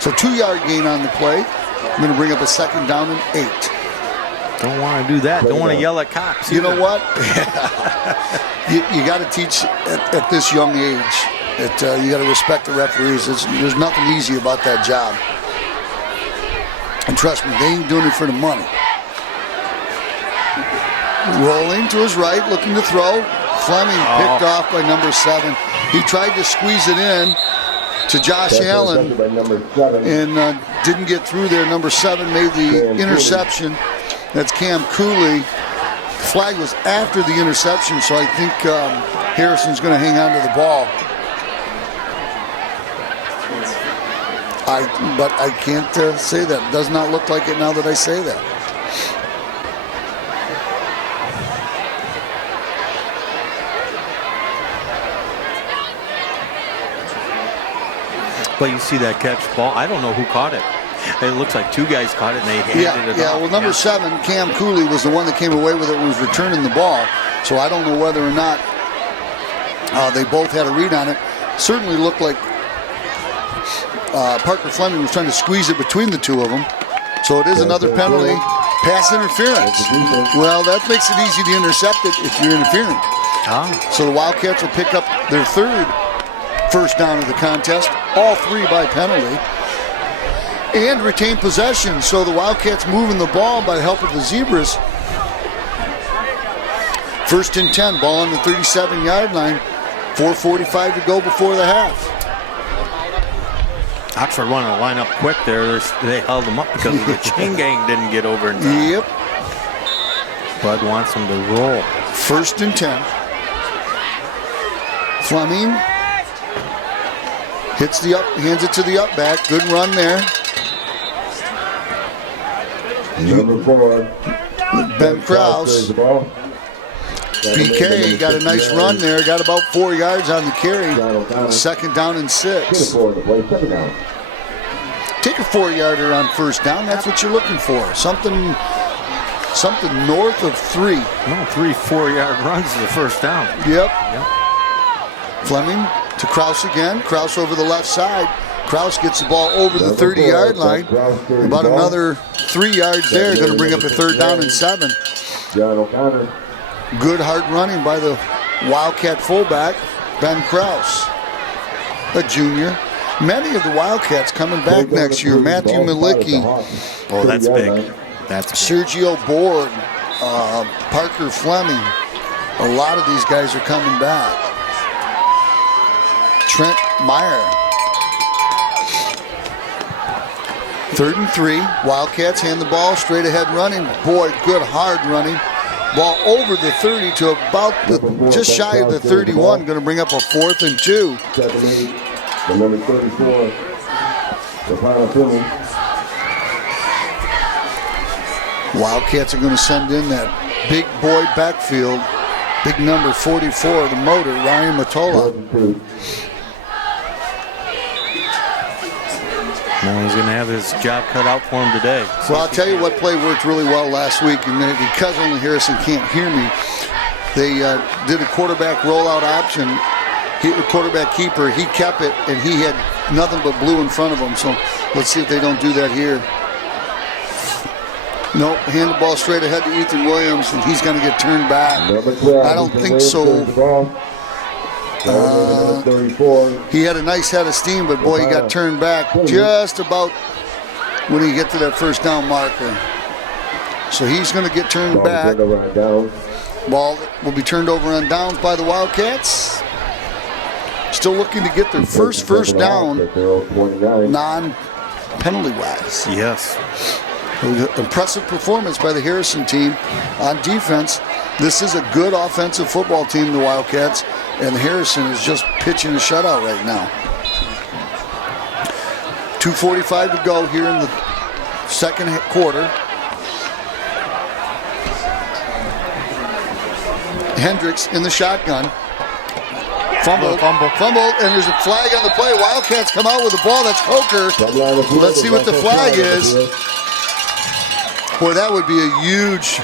So 2-yard gain on the play. I'm going to bring up a 2nd down and 8. Don't want to do that. Don't want to yell at cops. You know what? you got to teach at this young age that you got to respect the referees. There's nothing easy about that job. And trust me, they ain't doing it for the money. Rolling to his right, looking to throw. Fleming picked off by number 7. He tried to squeeze it in to Josh Allen and didn't get through there. Number 7 made the interception. That's Cam Cooley. The flag was after the interception, so I think Harrison's going to hang on to the ball. But I can't say that. It does not look like it now that I say that. But you see that catch ball. I don't know who caught it. It looks like 2 guys caught it and they handed it off. Well, number 7, Cam Cooley, was the one that came away with it and was returning the ball. So I don't know whether or not they both had a read on it. Certainly looked like Parker Fleming was trying to squeeze it between the 2 of them. So it is another penalty. Pass interference. Well, that makes it easy to intercept it if you're interfering. So the Wildcats will pick up their 3rd first down of the contest, all 3 by penalty, and retain possession. So the Wildcats moving the ball by the help of the Zebras. 1st and 10, ball on the 37-yard line. 4:45 to go before the half. Oxford wanted to line up quick there. They held them up because the chain gang didn't get over in time. Yep. Bud wants them to roll. 1st and 10. Fleming hits the up, hands it to the up back. Good run there. Number 4, Ben Krause. BK got a nice run there. Got about 4 yards on the carry. 2nd down and 6. Take a 4-yarder on 1st down. That's what you're looking for. Something north of 3. No, 3 4-yard runs is the 1st down. Yep. Fleming to Krause again. Krause over the left side. Krause gets the ball over the 30-yard line. About another 3 yards there. Going to bring up a 3rd down and 7. John O'Connor. Good hard running by the Wildcat fullback, Ben Krause, a junior. Many of the Wildcats coming back next year. Matthew Malicki. Oh, that's big. That's big. Sergio Board, Parker Fleming. A lot of these guys are coming back. Trent Meyer. 3rd and 3. Wildcats hand the ball straight ahead running. Boy, good hard running. Ball over the 30 to about just shy of the 31. Going to bring up a 4th and 2. 7-8, the number 34, the final penalty. Wildcats are going to send in that big boy backfield. Big number 44, the motor, Ryan Matola. Well, he's going to have his job cut out for him today. Well, I'll tell you what play worked really well last week, and because only Harrison can't hear me, they did a quarterback rollout option. The quarterback keeper, he kept it, and he had nothing but blue in front of him. So let's see if they don't do that here. Nope, hand the ball straight ahead to Ethan Williams, and he's going to get turned back. I don't think so. He had a nice head of steam, but boy, he got turned back just about when he get to that first down marker. So he's going to get turned back. Ball will be turned over on downs by the Wildcats. Still looking to get their first down, non-penalty-wise. Yes. Impressive performance by the Harrison team on defense. This is a good offensive football team, the Wildcats, and Harrison is just pitching a shutout right now. 2:45 to go here in the second quarter. Hendricks in the shotgun. Fumble, and there's a flag on the play. Wildcats come out with the ball. That's Coker. Let's see what the flag is. Boy, that would be a huge...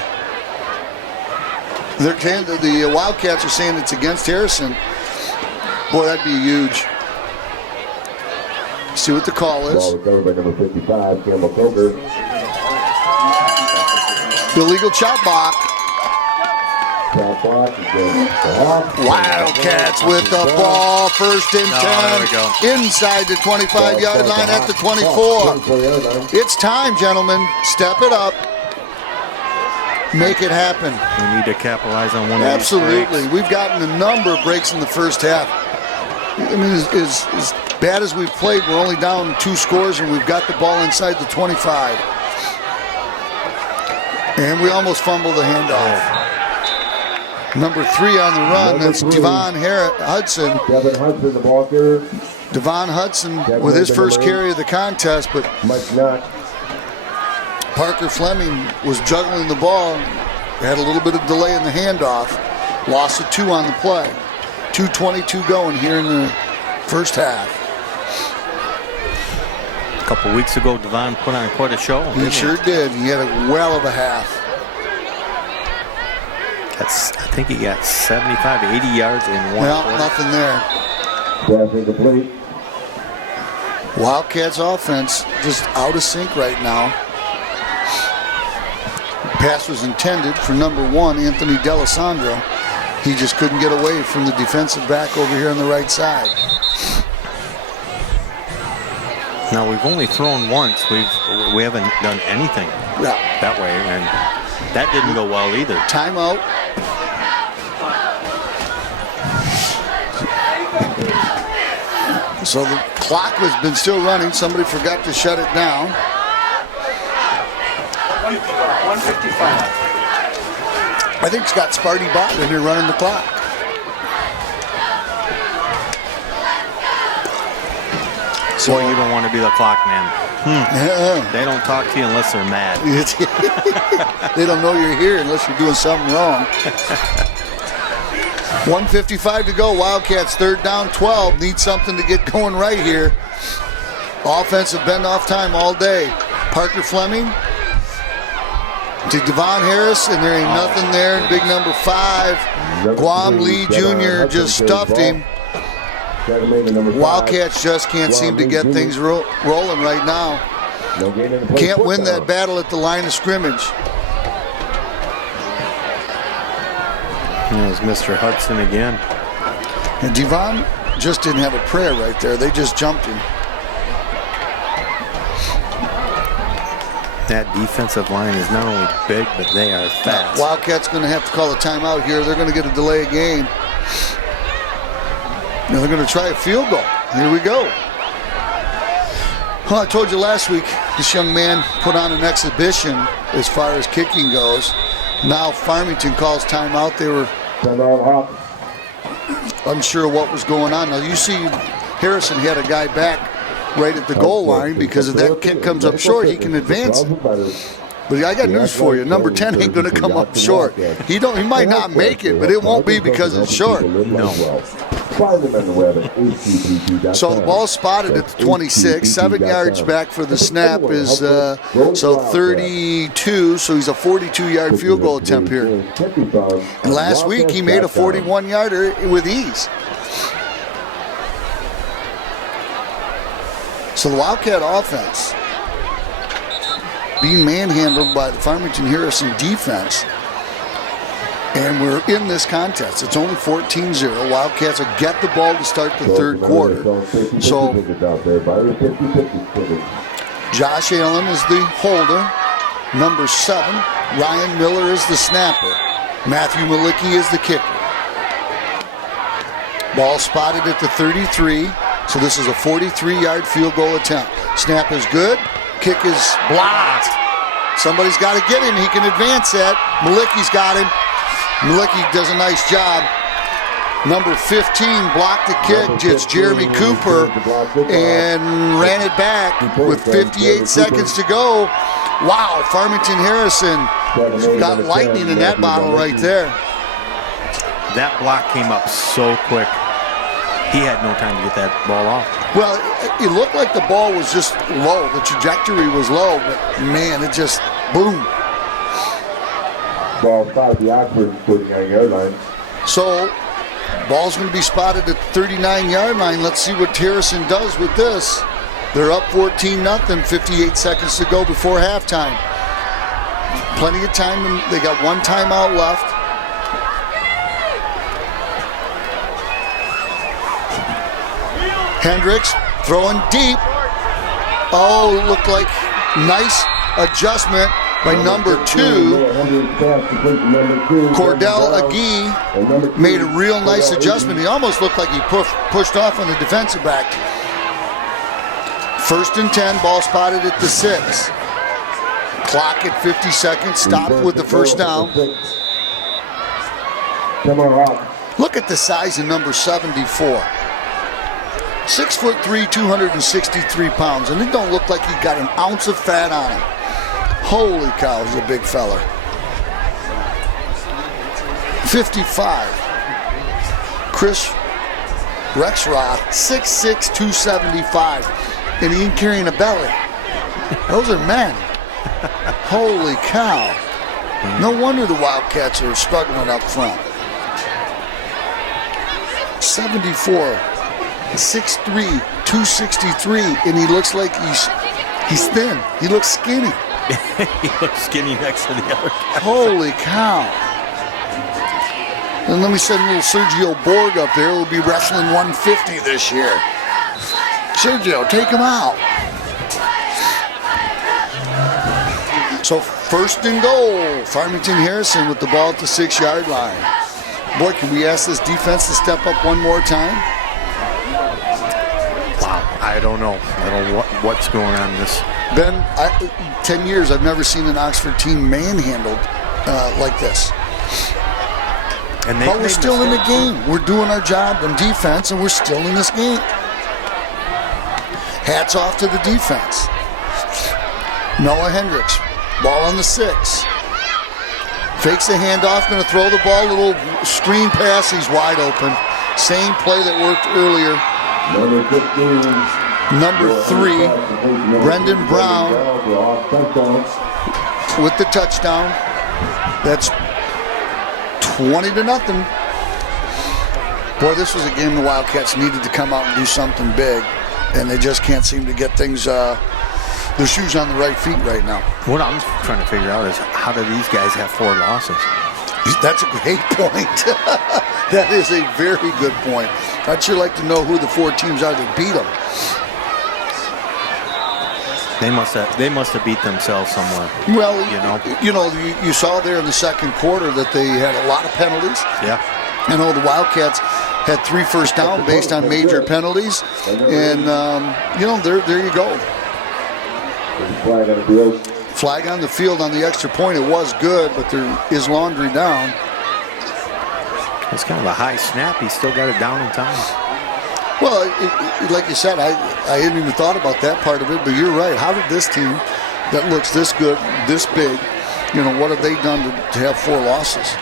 The Wildcats are saying it's against Harrison. Boy, that'd be huge. See what the call is. Ball recovered by number 55, Campbell Coker. Illegal chop block. Wildcats with the ball, 1st and 10, inside the 25-yard line at the 24. It's time, gentlemen. Step it up. Make it happen. We need to capitalize on one of these Absolutely. breaks. We've gotten a number of breaks in the first half. I mean, as bad as we've played, we're only down 2 scores, and we've got the ball inside the 25. And we almost fumbled the handoff. Number 3 on the run, that's Devon Hudson. Devon Hudson, the ball carrier. Devon Hudson with his first carry of the contest, but Parker Fleming was juggling the ball. Had a little bit of delay in the handoff. Loss of 2 on the play. 2:22 going here in the first half. A couple weeks ago, Devon put on quite a show. He sure did. He had a well of a half. I think he got 75 to 80 yards in one quarter. Nothing there. Wildcats offense just out of sync right now. Pass was intended for number 1, Anthony D'Alessandro. He just couldn't get away from the defensive back over here on the right side. Now we've only thrown once. We haven't done anything that way, and that didn't go well either. Timeout. So the clock has been still running. Somebody forgot to shut it down. 155. I think Scott Sparty Bott in here running the clock. So you don't want to be the clock man. They don't talk to you unless they're mad. They don't know you're here unless you're doing something wrong. 1:55 to go. Wildcats 3rd down, 12. Need something to get going right here. Offensive bend off time all day. Parker Fleming to Devon Harris, and there ain't nothing there. Big number 5, Guam Lee Jr. just stuffed him. Wildcats just can't seem to get things rolling right now. Can't win that battle at the line of scrimmage. There's Mr. Hudson again. And Devon just didn't have a prayer right there. They just jumped him. That defensive line is not only big, but they are fast. Wildcats going to have to call a timeout here. They're going to get a delay of game. Now they're going to try a field goal. Here we go. Well, I told you last week, this young man put on an exhibition as far as kicking goes. Now Farmington calls timeout. They were unsure what was going on. Now you see Harrison had a guy back right at the goal line because if that kick comes up short, he can advance. But I got news for you. Number 10 ain't going to come up short. He might not make it, but it won't be because it's short. No. So the ball spotted at the 26, 7 yards back for the snap is so 32. So he's a 42-yard field goal attempt here. And last week he made a 41-yarder with ease. So the Wildcat offense being manhandled by the Farmington Harrison defense. And we're in this contest. It's only 14-0. Wildcats will get the ball to start the third quarter. So Josh Allen is the holder. Number 7, Ryan Miller is the snapper. Matthew Malicki is the kicker. Ball spotted at the 33. So this is a 43-yard field goal attempt. Snap is good. Kick is blocked. Somebody's got to get him. He can advance that. Malicki's got him. Malicki does a nice job. Number 15 blocked the kick. It's Jeremy Cooper and ran it back with 58 seconds to go. Wow, Farmington Harrison got lightning in that bottle right there. That block came up so quick. He had no time to get that ball off. Well, it looked like the ball was just low. The trajectory was low, but man, it just boom. Ball spotted the Oxford 39-yard line. So, ball's going to be spotted at the 39-yard line. Let's see what Harrison does with this. They're up 14-0, 58 seconds to go before halftime. Plenty of time. They got one timeout left. Hendricks throwing deep. Oh, looked like nice adjustment by number 2. Cordell Agee made a real nice adjustment. He almost looked like he pushed off on the defensive back. 1st and 10, ball spotted at the 6. Clock at 50 seconds, stopped with the first down. Look at the size of number 74. 6'3", 263 pounds, and it don't look like he got an ounce of fat on him. Holy cow, he's a big fella. 55. Chris Rexroth, 6'6", 275, and he ain't carrying a belly. Those are men. Holy cow. No wonder the Wildcats are struggling up front. 74. 6'3", 263, and he looks like he's thin. He looks skinny. He looks skinny next to the other guy. Holy cow. And let me send little Sergio Borg up there. He'll be wrestling 150 this year. Sergio, take him out. So 1st and goal. Farmington Harrison with the ball at the 6-yard line. Boy, can we ask this defense to step up one more time? I don't know. I don't know what's going on in this. Ben, 10 years, I've never seen an Oxford team manhandled like this. But we're still in the game. We're doing our job on defense, and we're still in this game. Hats off to the defense. Noah Hendricks, ball on the 6. Fakes the handoff, going to throw the ball, little screen pass, he's wide open. Same play that worked earlier. Number 3, Brendan Brown with the touchdown. That's 20-0. Boy, this was a game the Wildcats needed to come out and do something big, and they just can't seem to get things, their shoes on the right feet right now. What I'm trying to figure out is how do these guys have 4 losses? That's a great point. That is a very good point. I'd sure like to know who the 4 teams are that beat them. They must have beat themselves somewhere. Well, you saw there in the second quarter that they had a lot of penalties. Yeah. You know, the Wildcats had 3 first down based on major penalties. And, there you go. Flag on the field. Flag on the field on the extra point. It was good, but there is laundry down. It's kind of a high snap. He still got it down in time. Well, like you said, I hadn't even thought about that part of it, but you're right. How did this team that looks this good, this big, what have they done to have 4 losses?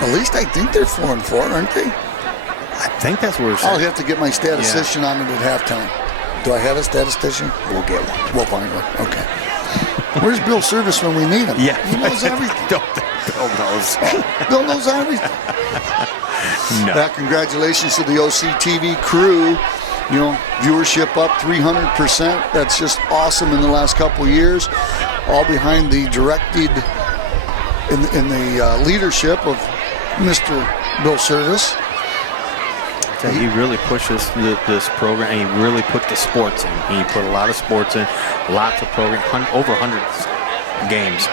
At least I think they're 4-4, aren't they? I think that's what we're saying. I'll have to get my statistician on it at halftime. Do I have a statistician? We'll get one. We'll find one. Okay. Where's Bill Service when we need him? Yeah. He knows everything. Bill knows. Bill knows everything. No. Congratulations to the OC TV crew. Viewership up 300%. That's just awesome in the last couple of years. All behind the directed in the leadership of Mr. Bill Service. He really pushes this program, and he really put the sports in. He put a lot of sports in, lots of program, over 100 games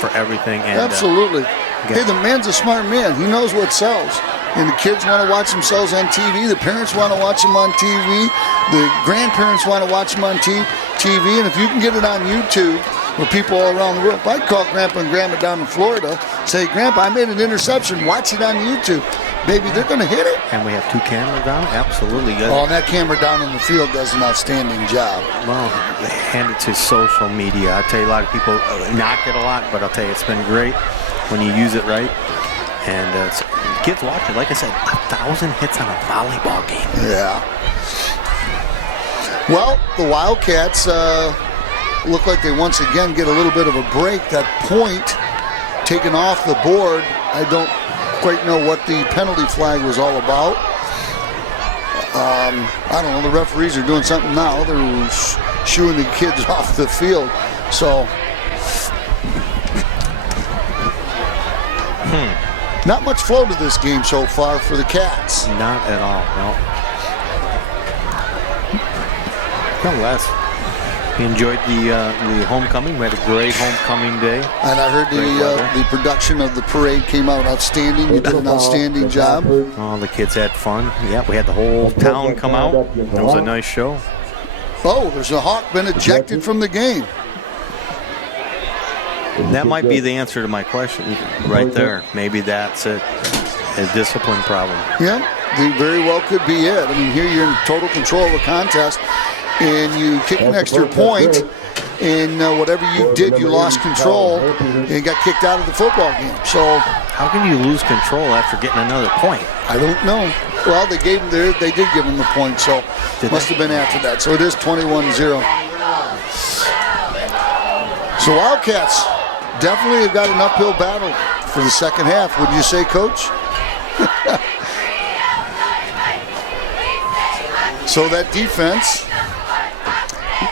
for everything. And, absolutely. Hey, the man's a smart man. He knows what sells. And the kids want to watch themselves on TV. The parents want to watch them on TV. The grandparents want to watch them on TV. And if you can get it on YouTube with people all around the world, if I call Grandpa and Grandma down in Florida, say, Grandpa, I made an interception. Watch it on YouTube. Maybe they're going to hit it. And we have 2 cameras down? Absolutely. Oh, and that camera down in the field does an outstanding job. Well, hand it to social media. I tell you, a lot of people knock it a lot, but I'll tell you, it's been great when you use it right. And kids watch it. Like I said, 1,000 hits on a volleyball game. Yeah. Well, the Wildcats look like they once again get a little bit of a break. That point taken off the board. I don't quite know what the penalty flag was all about. I don't know. The referees are doing something now. They're shooing the kids off the field. So, not much flow to this game so far for the Cats. Not at all, no. Nonetheless, he enjoyed the homecoming. We had a great homecoming day. And I heard the production of the parade came out outstanding. You did an outstanding job. Oh, the kids had fun. Yeah, we had the whole town come out. It was a nice show. Oh, there's a Hawk been ejected from the game. That might be the answer to my question right there. Maybe that's it. A discipline problem. Yeah, they very well could be it. I mean, here you're in total control of a contest, and you kick an extra point, and whatever you did, you lost control, and got kicked out of the football game. So how can you lose control after getting another point? I don't know. Well, they did give him the point, so must have been after that. So it is 21-0. So Wildcats definitely have got an uphill battle for the second half. Wouldn't you say, Coach? So that defense,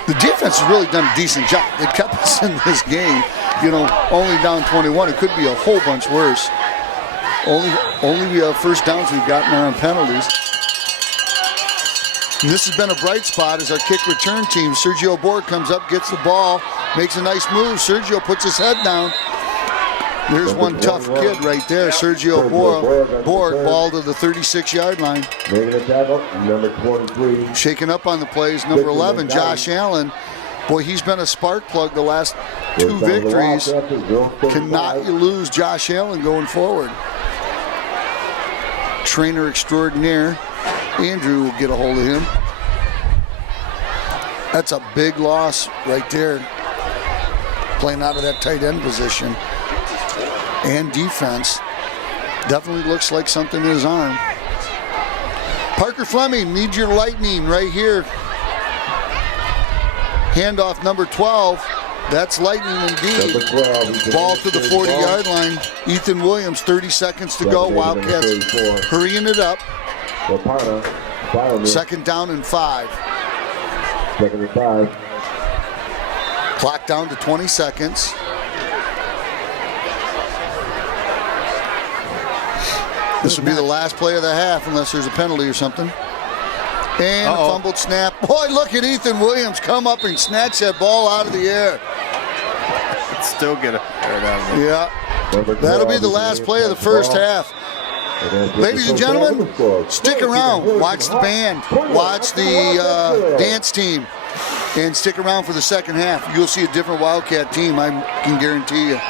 the defense has really done a decent job. They kept us in this game, only down 21. It could be a whole bunch worse. Only first downs we've gotten are on penalties. And this has been a bright spot as our kick return team. Sergio Borg comes up, gets the ball, makes a nice move. Sergio puts his head down. There's one tough kid right there, Sergio Borg, ball to the 36-yard line. Making a tackle, number 23. Shaking up on the plays, number 11, Josh Allen. Boy, he's been a spark plug the last 2 victories. Cannot you lose Josh Allen going forward. Trainer extraordinaire. Andrew will get a hold of him. That's a big loss right there. Playing out of that tight end position. And defense. Definitely looks like something in his arm. Parker Fleming needs your lightning right here. Handoff number 12. That's lightning indeed. Ball to the 40-yard line. Ethan Williams, 30 seconds to go. Wildcats hurrying it up. Second down and 5. Second and 5. Clock down to 20 seconds. This will be the last play of the half unless there's a penalty or something. And a fumbled snap. Boy, look at Ethan Williams come up and snatch that ball out of the air. Still get it out of it. Yeah. That'll be the last play of the first half. Ladies and gentlemen, stick around. Watch the band. Watch the dance team. And stick around for the second half. You'll see a different Wildcat team, I can guarantee you.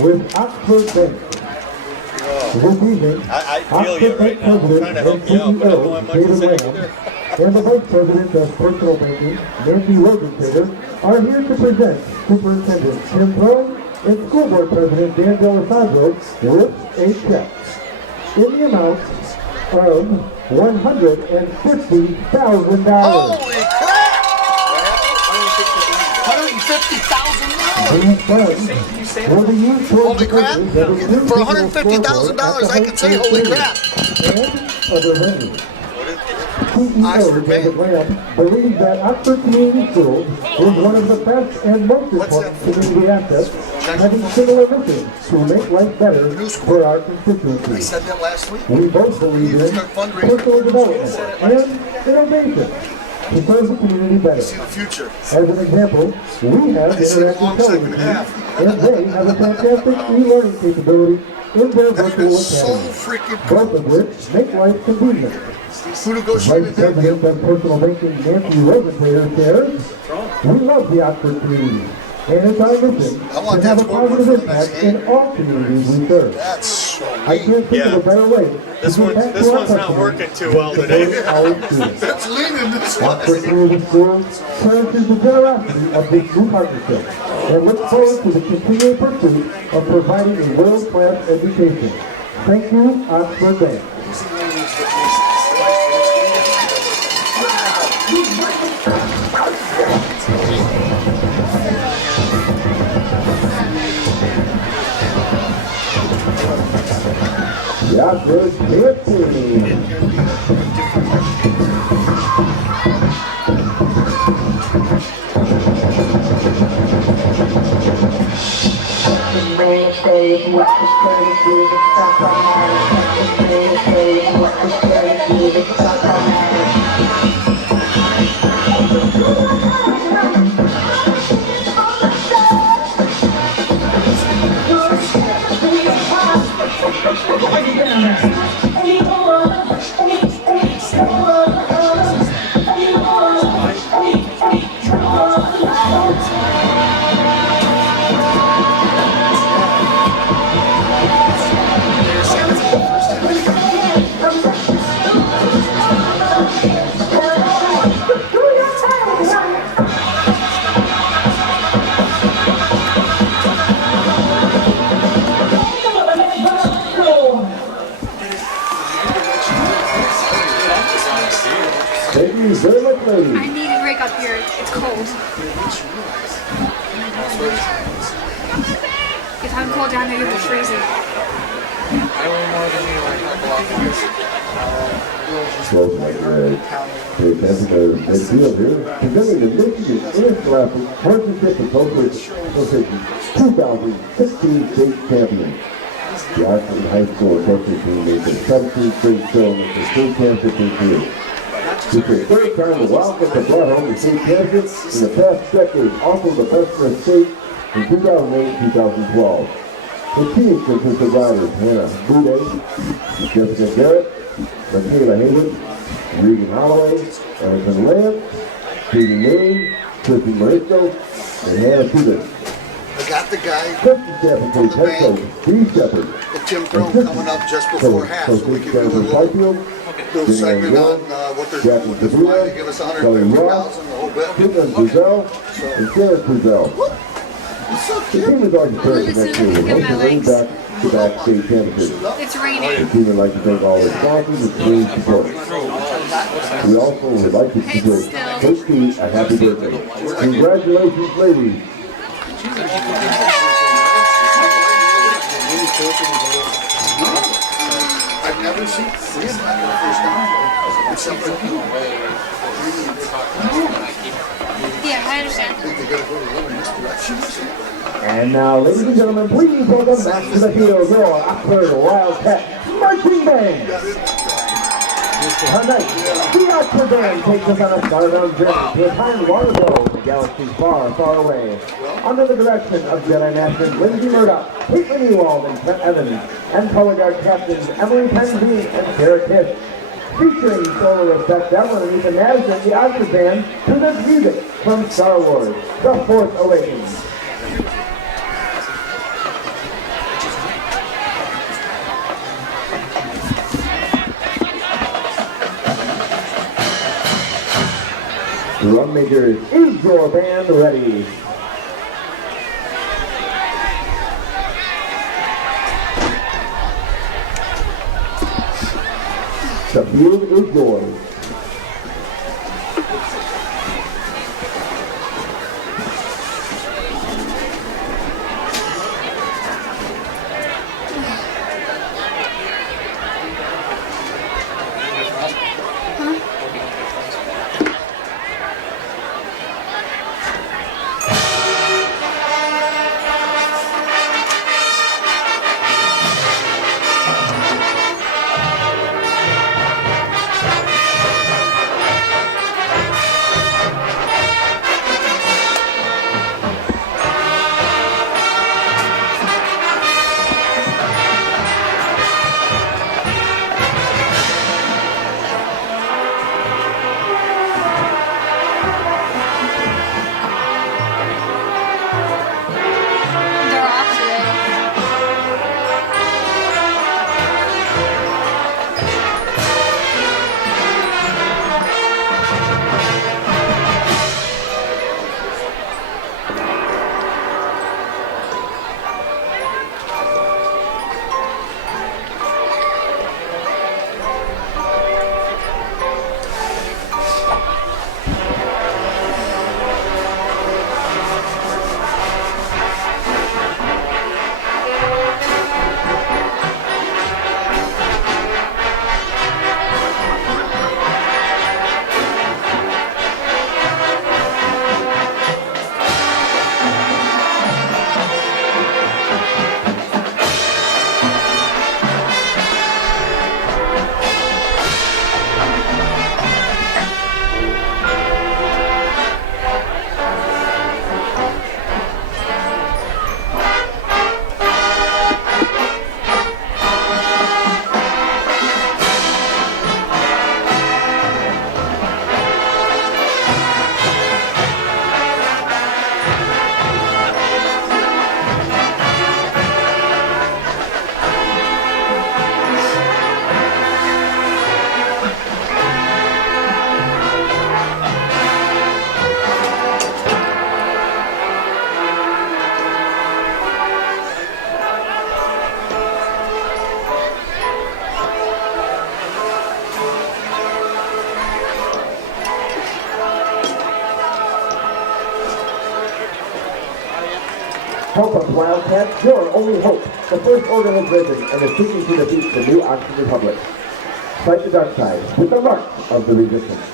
With Oxford Bank. This evening, I feel you right now. I'm trying to help you out, but I don't have much to say either. And the Vice President of Personal Banking, Nancy Rosentrader, are here to present Superintendent Tim Throne and School Board President Dan D'Alessandro with a check in the amount of $150,000. Holy crap! $150,000! These funds will be used towards Holy crap! For $150,000, I can say holy crap! and other venues. CEOs Oxford of the Bank. grant believe that Oxford Community Schools is one of the best and most important community assets, having similar missions to make life better for our I constituencies. said that last week. We both believe in personal development and innovation to serve the community better. See the future. As an example, we have see the interactive long second television, half. and they have a fantastic e-learning capability in their That virtual is so academy, freaking both cool. of which make life convenient. Who negotiated Vice that deal? President of Personal Banking Nancy Rosentrader says, we love the Oxford community, and it's our mission I want to have that a scoreboard positive for the next impact game. in all communities we serve. That's I can't think of a better way This to give one's- back this to our one's not customers working too than well to today. serve our students. That's leaning this Oxford way. Community Schools cherishes the generosity of this new partnership and looks forward to the continuing pursuit of providing a world-class education. Thank you, Oxford Bank. The Oxford Dance Team. Thank you very much, ladies. I need a break up here. It's cold. If I'm cold down there, you'll be freezing. Close like pay attention to midfield here. Presenting the Michigan Interscholastic Partnership Association 2016 state champion. The Oxford High School Association team made the 17th straight show with the state championship this year. It's the third time the Wildcats have brought home the state championship in the past decade, also the best for the state in 2008-2012. The team consists of riders Hannah Boudet, Jessica Garrett, Michaela Hayden, Regan Holloway, Emerson Lamb, Katie May, Christy Marisco, and Hannah Tudor. I got the guy Assistant Captain from the Head bank Coach Steve Shepard. and Tim Throne coming up just before half, so we can do a little segment on what they're doing with this money. They give us $150,000, the whole bit. Caitlin Brazell, and Sarah Brazell. What's up, The kid? team is already prepared for next year with hosting running back-to-back state championships. It's The raining. team would like to thank all their sponsors and community support. We also would like to wish Coach T a happy birthday. Congratulations, ladies. I've never seen this first time. Except for you. Yeah, I understand. I think they gotta go a little in this direction. And now, ladies and gentlemen, please welcome back to the field your Oxford Wildcat Marching Band. Tonight, the Oxford Band takes us on a starbound journey to a time long ago in a galaxy far, far away. Under the direction of Jedi Masters Lindsay Murdoch, Caitlin Ewald, and Trent Evans, and color guard captains Emily Penzine and Sarah Kiss. Featuring soloist Beth Devlin and Ethan Madison, the Oxford Band presents music from Star Wars, The Force Awakens. Drum makers, is your band ready? The field is yours. They're off today. Help us, Wildcats, your only hope. The First Order has risen and is seeking to defeat the new Oxford Republic. Fight the dark side with the mark of the resistance.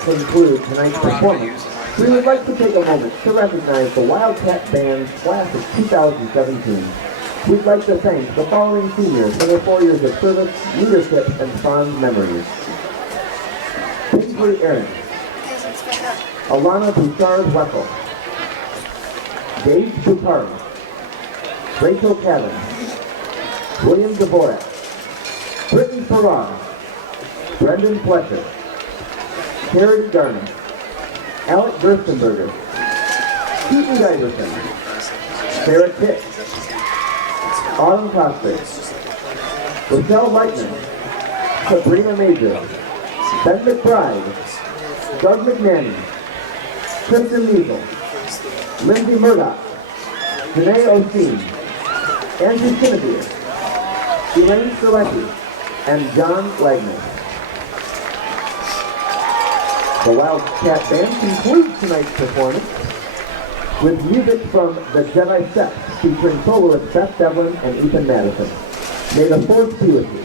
conclude tonight's performance, we would like to take a moment to recognize the Wildcat Band's class of 2017. We'd like to thank the following seniors for their 4 years of service, leadership, and fond memories. Kingsley Aaron, Alana Bouchard-Wessel, Dave Bukari, Rachel Cavan, William Dvorak, Britton Farrar, Brendan Fletcher, Terry Garner, Alec Gerstenberger, Keaton Diverson, Sarah Kitt, Autumn Coster, Rochelle Lightman, Sabrina Major, Ben McBride, Doug McManning, Kristen Measle, Lindsay Murdoch, Janae Osteen, Andrew Kinnevere, Elaine Strzelecki, and John Wagner. The Wildcat Band concludes tonight's performance with music from the Jedi Steps featuring soloists Beth Devlin and Ethan Madison. May the Force be with you.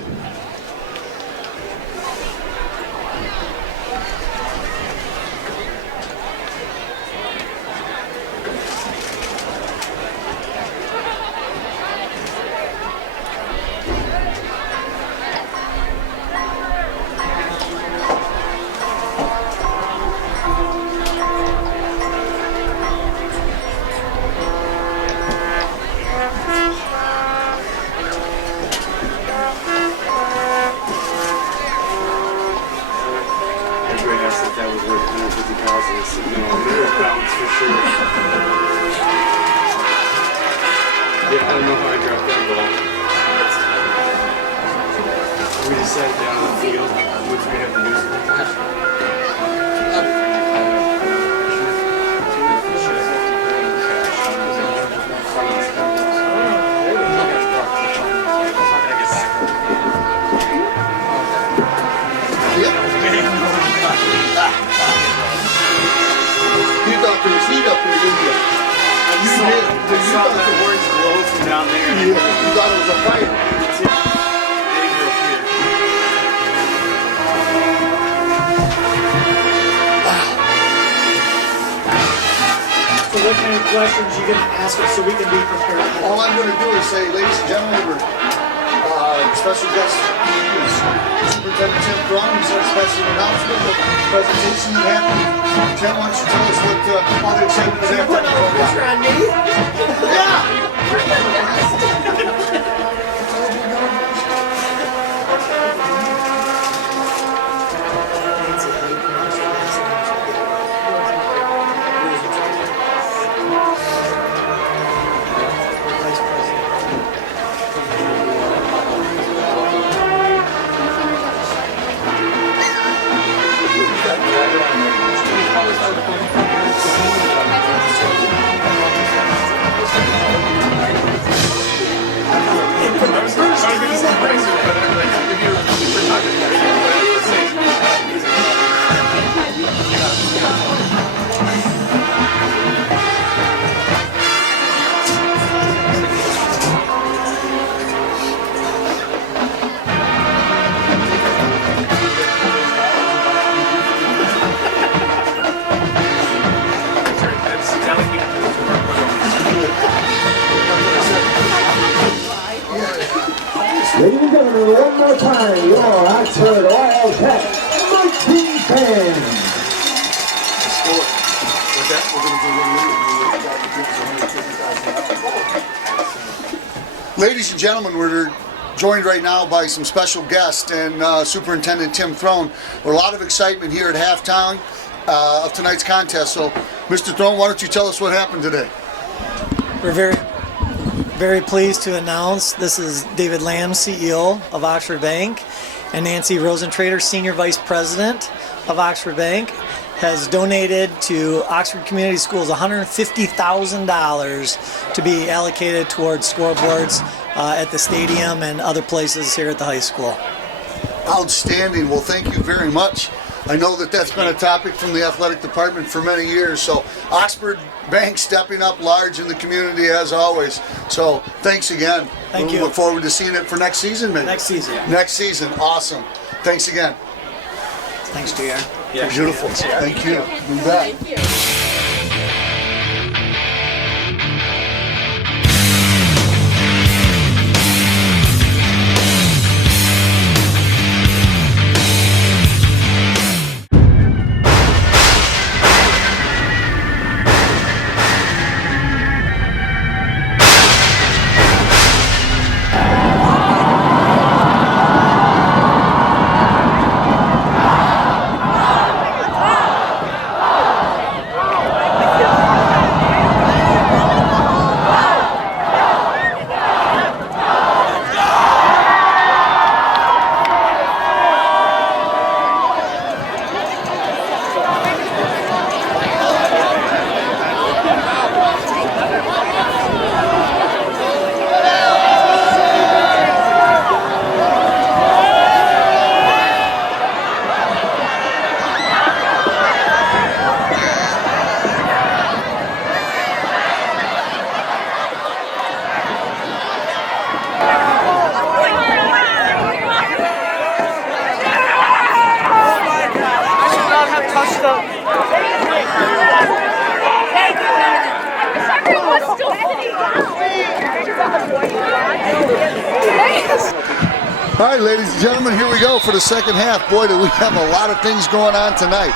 That was worth 150,000. You know, there were pounds for sure. Yeah, I don't know how I dropped that ball. We just sat down on the field, which we have to use. You thought there was heat up here, didn't you? You saw the words glow from down there. Yeah, you thought it was a fire. Danger up here. So what kind of questions are you going to ask us so we can be prepared? All I'm going to do is say, ladies and gentlemen, we're special guest is Superintendent Tim Crone. He's got a special announcement, the presentation that happened. Tim, why don't you tell us what all the excitement is after the program? Ladies and gentlemen, one more time, your Oxford Wildcat Marching Band. Ladies and gentlemen, we're joined right now by some special guests and Superintendent Tim Throne. There's a lot of excitement here at halftime of tonight's contest. So, Mr. Throne, why don't you tell us what happened today? We're very pleased to announce this is David Lamb, CEO of Oxford Bank, and Nancy Rosentrader, Senior Vice President of Oxford Bank, has donated to Oxford Community Schools $150,000 to be allocated towards scoreboards at the stadium and other places here at the high school. Outstanding. Well, thank you very much. I know that that's been a topic from the athletic department for many years. So Oxford Bank stepping up large in the community as always. So thanks again. Thank you. Look forward to seeing it for next season, maybe. Next season. Next season. Awesome. Thanks again. Thanks, JR. Beautiful. Thank you. You bet. All right, ladies and gentlemen, here we go for the second half. Boy, do we have a lot of things going on tonight.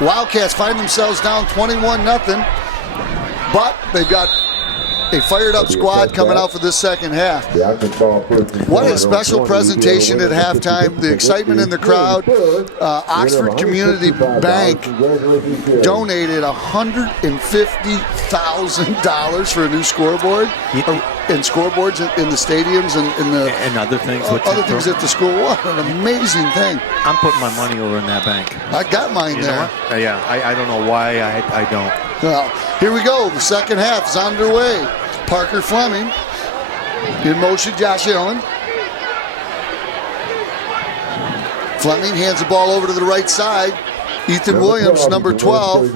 Wildcats find themselves down 21-0, but they've got a fired-up squad coming out for this second half. What a special presentation at halftime. The excitement in the crowd. Oxford Community Bank donated $150,000 for a new scoreboard and scoreboards in the stadiums and other things. Other things at the school. What an amazing thing. I'm putting my money over in that bank. I got mine there. Yeah, I don't know why I don't. Well, here we go. The second half is underway. Parker Fleming in motion. Josh Allen. Fleming hands the ball over to the right side. Ethan Williams, number 12.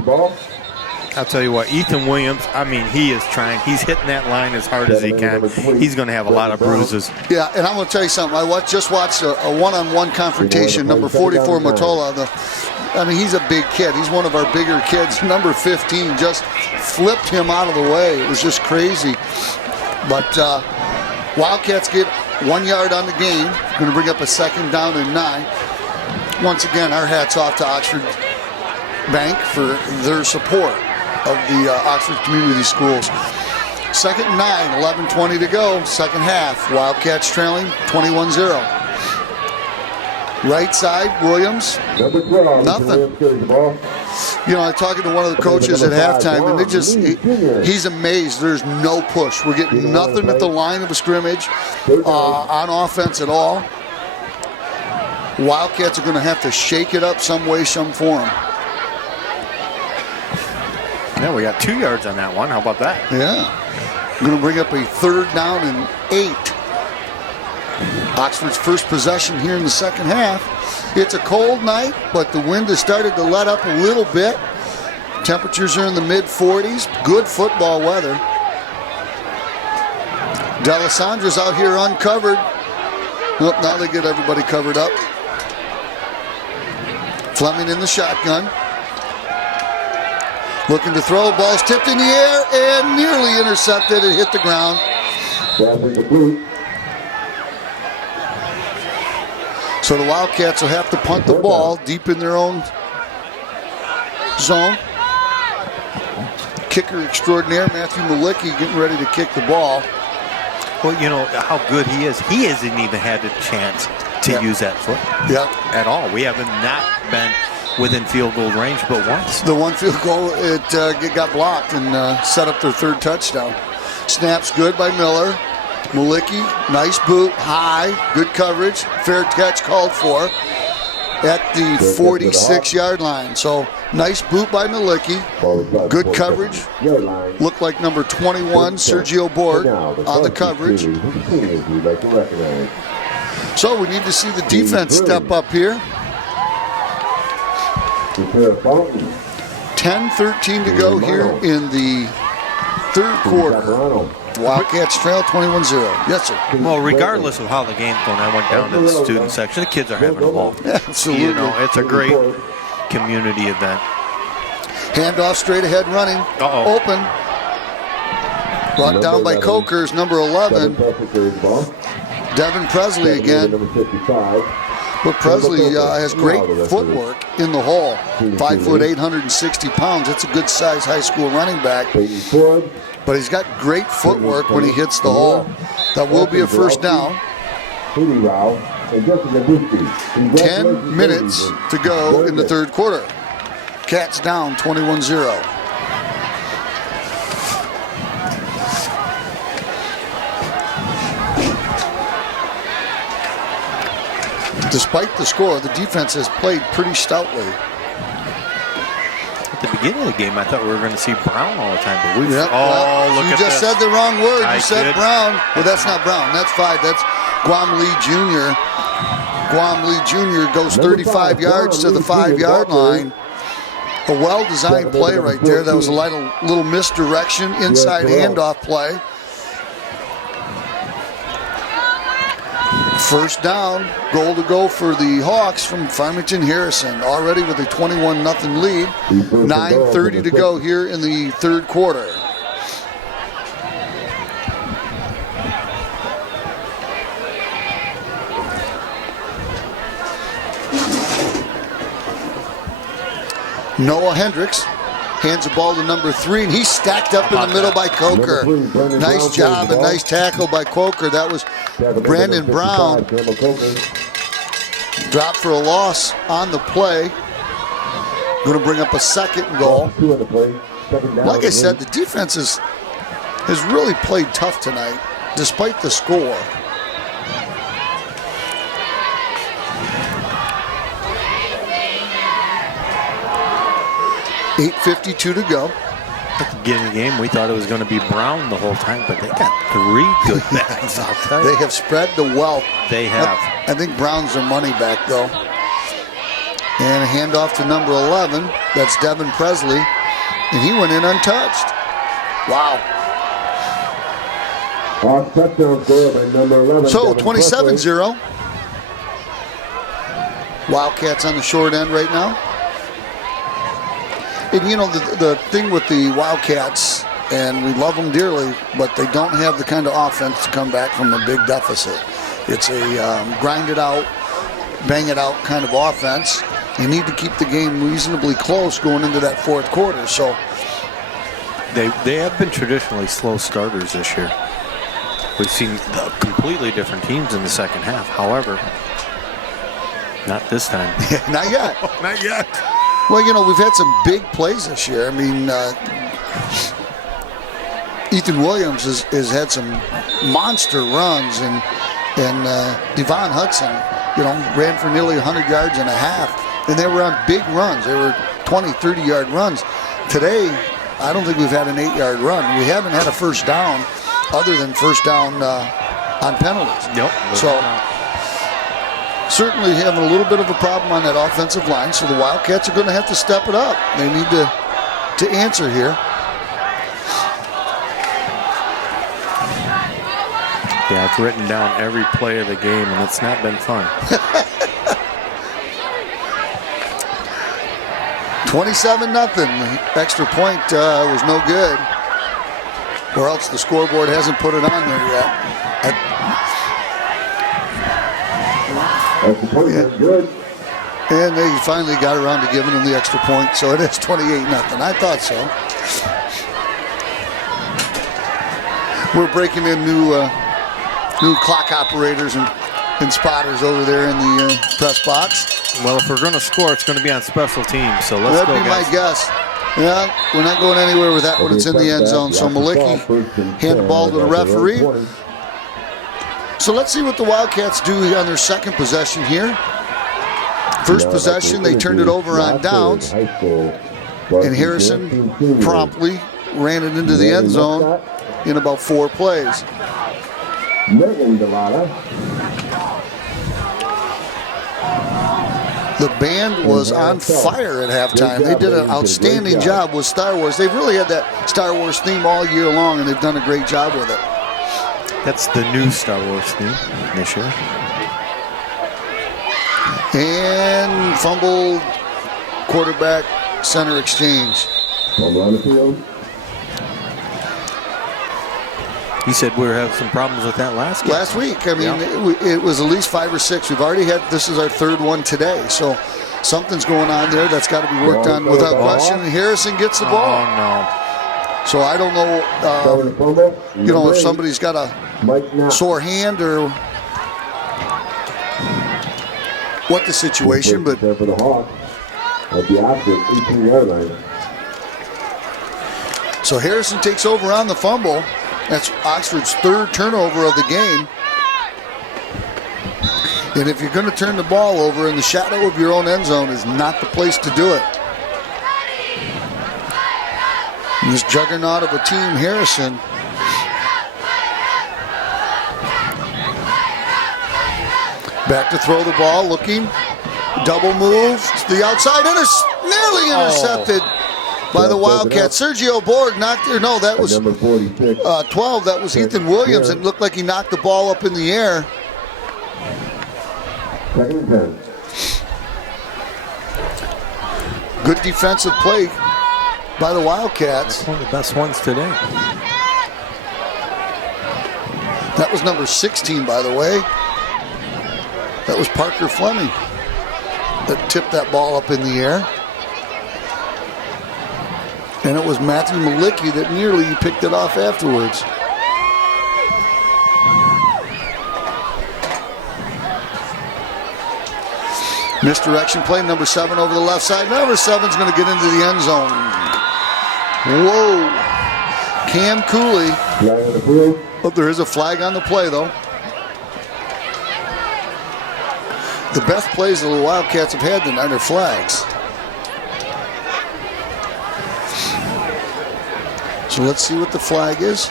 I'll tell you what, Ethan Williams, I mean, he is trying. He's hitting that line as hard as he can. He's going to have a lot of bruises. Yeah, and I'm going to tell you something. I just watched a one-on-one confrontation. Number 44, Matola. I mean, he's a big kid. He's one of our bigger kids. Number 15 just flipped him out of the way. It was just crazy. But Wildcats get 1 yard on the game. Going to bring up a 2nd down and 9. Once again, our hats off to Oxford Bank for their support of the Oxford Community Schools. 2nd and 9, 11:20 to go. Second half. Wildcats trailing 21-0. Right side, Williams. Nothing. You know, I'm talking to one of the coaches at halftime, and he's amazed. There's no push. We're getting nothing at the line of a scrimmage on offense at all. Wildcats are going to have to shake it up some way, some form. Yeah, we got 2 yards on that one. How about that? Yeah. We're going to bring up a 3rd down and 8. Oxford's first possession here in the second half. It's a cold night, but the wind has started to let up a little bit. Temperatures are in the mid-40s. Good football weather. D'Alessandra's out here uncovered. Well, now they get everybody covered up. Fleming in the shotgun. Looking to throw. Ball's tipped in the air and nearly intercepted. It hit the ground. So the Wildcats will have to punt the ball deep in their own zone. Kicker extraordinaire, Matthew Malicki, getting ready to kick the ball. Well, you know how good he is. He hasn't even had a chance to use that foot at all. We haven't not been within field goal range but once. The one field goal, it got blocked and set up their 3rd touchdown. Snap's good by Miller. Malicki, nice boot, high, good coverage, fair catch called for at the 46-yard line. So nice boot by Malicki, good coverage. Looked like number 21, Sergio Borg, on the coverage. So we need to see the defense step up here. 10-13 to go here in the 3rd quarter. Wildcats trail 21-0. Yes, sir. Well, regardless of how the game's going, I went down to the student section. The kids are having a ball. Absolutely. You know, it's a great community event. Handoff straight ahead running. Uh-oh. Open. Brought down by Coker's number 11. Devin Presley again. Number 55. But Presley has great footwork in the hole. 5 foot, 860 pounds. That's a good size high school running back. But he's got great footwork when he hits the hole. That will be a first down. 10 minutes to go in the third quarter. Cats down 21-0. Despite the score, the defense has played pretty stoutly. At the beginning of the game, I thought we were going to see Brown all the time, but we've... Yep, look you at just this. said the wrong word. I You said did. Brown. Well, that's not Brown. That's 5. That's Guam Lee Jr. Guam Lee Jr. goes 35 yards to the 5-yard line. A well-designed play right there. That was a little misdirection, inside handoff play. First down, goal to go for the Hawks from Farmington Harrison, already with a 21-0 lead. 9:30 to go here in the third quarter. Noah Hendricks hands the ball to number 3, and he's stacked up in the middle by Coker. Nice job and nice tackle by Coker. That was Brandon Brown. Dropped for a loss on the play. Going to bring up a second goal. Like I said, the defense has really played tough tonight, despite the score. 8:52 to go. At the beginning of the game, we thought it was going to be Brown the whole time, but they got 3 good backs, I'll tell you. They have spread the wealth. They have. I think Brown's their money back, though. And a handoff to number 11. That's Devin Presley. And he went in untouched. Wow. So 27-0. Wildcats on the short end right now. And you know, the thing with the Wildcats, and we love them dearly, but they don't have the kind of offense to come back from a big deficit. It's a grind it out, bang it out kind of offense. You need to keep the game reasonably close going into that fourth quarter. So They have been traditionally slow starters this year. We've seen completely different teams in the second half. However, not this time. not yet. Not yet. Well, you know, we've had some big plays this year. I mean, Ethan Williams has had some monster runs, and Devon Hudson, you know, ran for nearly 100 yards and a half, and they were on big runs. They were 20, 30-yard runs. Today, I don't think we've had an 8-yard run. We haven't had a first down other than first down on penalties. Nope. So certainly having a little bit of a problem on that offensive line, so the Wildcats are going to have to step it up. They need to answer here. Yeah, I've written down every play of the game, and it's not been fun. 27-0. Extra point was no good. Or else the scoreboard hasn't put it on there yet. Good. And they finally got around to giving them the extra point, so it is 28-0. I thought so. We're breaking in new clock operators and spotters over there in the press box. Well, if we're going to score, it's going to be on special teams, so let's That'd go, be guys. my guess. Yeah, we're not going anywhere with that when it's in the end zone. So Malicki hand the ball to the referee. So let's see what the Wildcats do on their second possession here. First possession, they turned it over on downs, and Harrison promptly ran it into the end zone in about 4 plays. The band was on fire at halftime. They did an outstanding job with Star Wars. They've really had that Star Wars theme all year long, and they've done a great job with it. That's the new Star Wars theme this year. And fumbled quarterback center exchange. Ball on the field. You said we were having some problems with that last game. Last week, I mean, Yeah. it was at least 5 or 6. We've already had, this is our third one today. So something's going on there that's got to be worked on without question. And Harrison gets the ball. Oh, no. So I don't know, Starting fumble. you know, if somebody's got a Mike Knapp. sore hand or what the situation, but There for the Hawks at the opposite 18-yard line. so Harrison takes over on the fumble. That's Oxford's third turnover of the game. And if you're going to turn the ball over in the shadow of your own end zone is not the place to do it. And this juggernaut of a team, Harrison, back to throw the ball, looking, double move to the outside, and it's nearly intercepted by the Wildcats. Sergio Borg knocked, or no, that was Number 46. 12. That was Ethan Williams. It looked like he knocked the ball up in the air. Second and 10. Good defensive play by the Wildcats. One of the best ones today. That was number 16, by the way. That was Parker Fleming that tipped that ball up in the air. And it was Matthew Malicki that nearly picked it off afterwards. Misdirection play, number 7 over the left side. Number 7's going to get into the end zone. Whoa. Cam Cooley. Flag on the field. Oh, there is a flag on the play, though. The best plays that the Wildcats have had tonight are flags. So let's see what the flag is.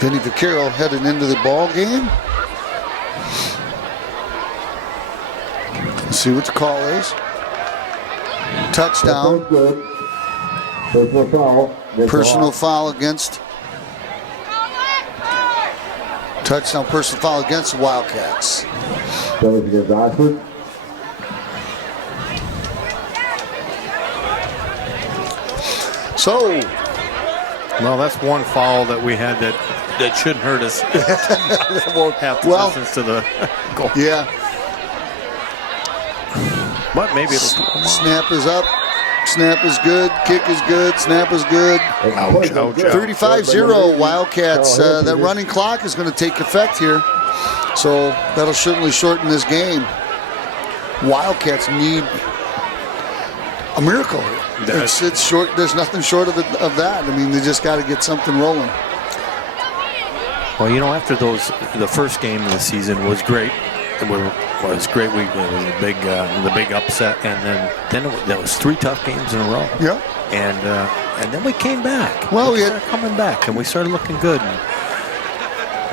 Vinny Vaccaro headed into the ball game. Let's see what the call is. Touchdown. First good. Personal foul. Against Personal the foul against. Touchdown, personal foul against the Wildcats. Hawks. Penalty against Oxford. So, Well, that's one foul that we had that shouldn't hurt us. Won't have the Well, distance to the goal. yeah, But maybe it'll come on. snap is up. Snap is good. Kick is good. Snap is good. Ouch, ouch, ouch. 35-0 Wildcats. That running clock is going to take effect here. So that'll certainly shorten this game. Wildcats need a miracle here. It's short. There's nothing short of that. I mean, they just got to get something rolling. Well, you know, after the first game of the season was great. It was great. It was the big upset, and then there was 3 tough games in a row. Yeah. And then we came back. Well, we started coming back, and we started looking good. And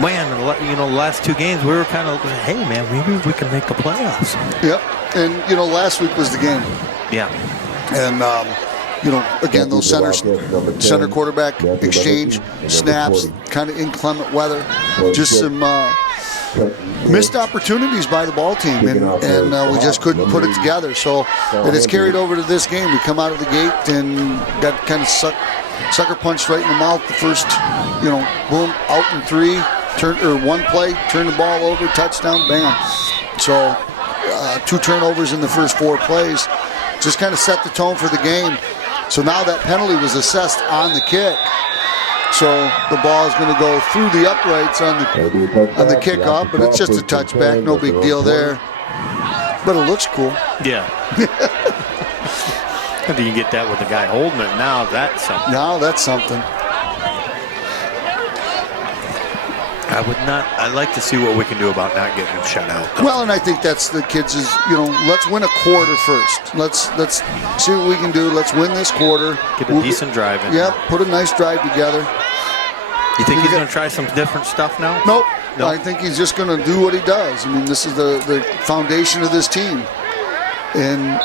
man, the last 2 games we were kind of, hey man, maybe we can make the playoffs. Yep. And last week was the game. Yeah. And again, those center quarterback exchange snaps, kind of inclement weather, just some missed opportunities by the ball team, and we just couldn't put it together. So it has carried over to this game. We come out of the gate and got kind of sucker punched right in the mouth. The first, boom, out in 3, one play, turn the ball over, touchdown, bam. So 2 turnovers in the first 4 plays. Just kind of set the tone for the game. So now that penalty was assessed on the kick. So the ball is going to go through the uprights on the kickoff, but it's just a touchback, no big deal there. But it looks cool. Yeah. If you can get that with the guy holding it, now that's something. Now that's something. I'd like to see what we can do about not getting shut out, though. Well, and I think that's the kids is, let's win a quarter first. Let's see what we can do. Let's win this quarter. Get a decent drive in. Yep, put a nice drive together. You think he's going to try some different stuff now? Nope. No. I think he's just going to do what he does. I mean, this is the foundation of this team. And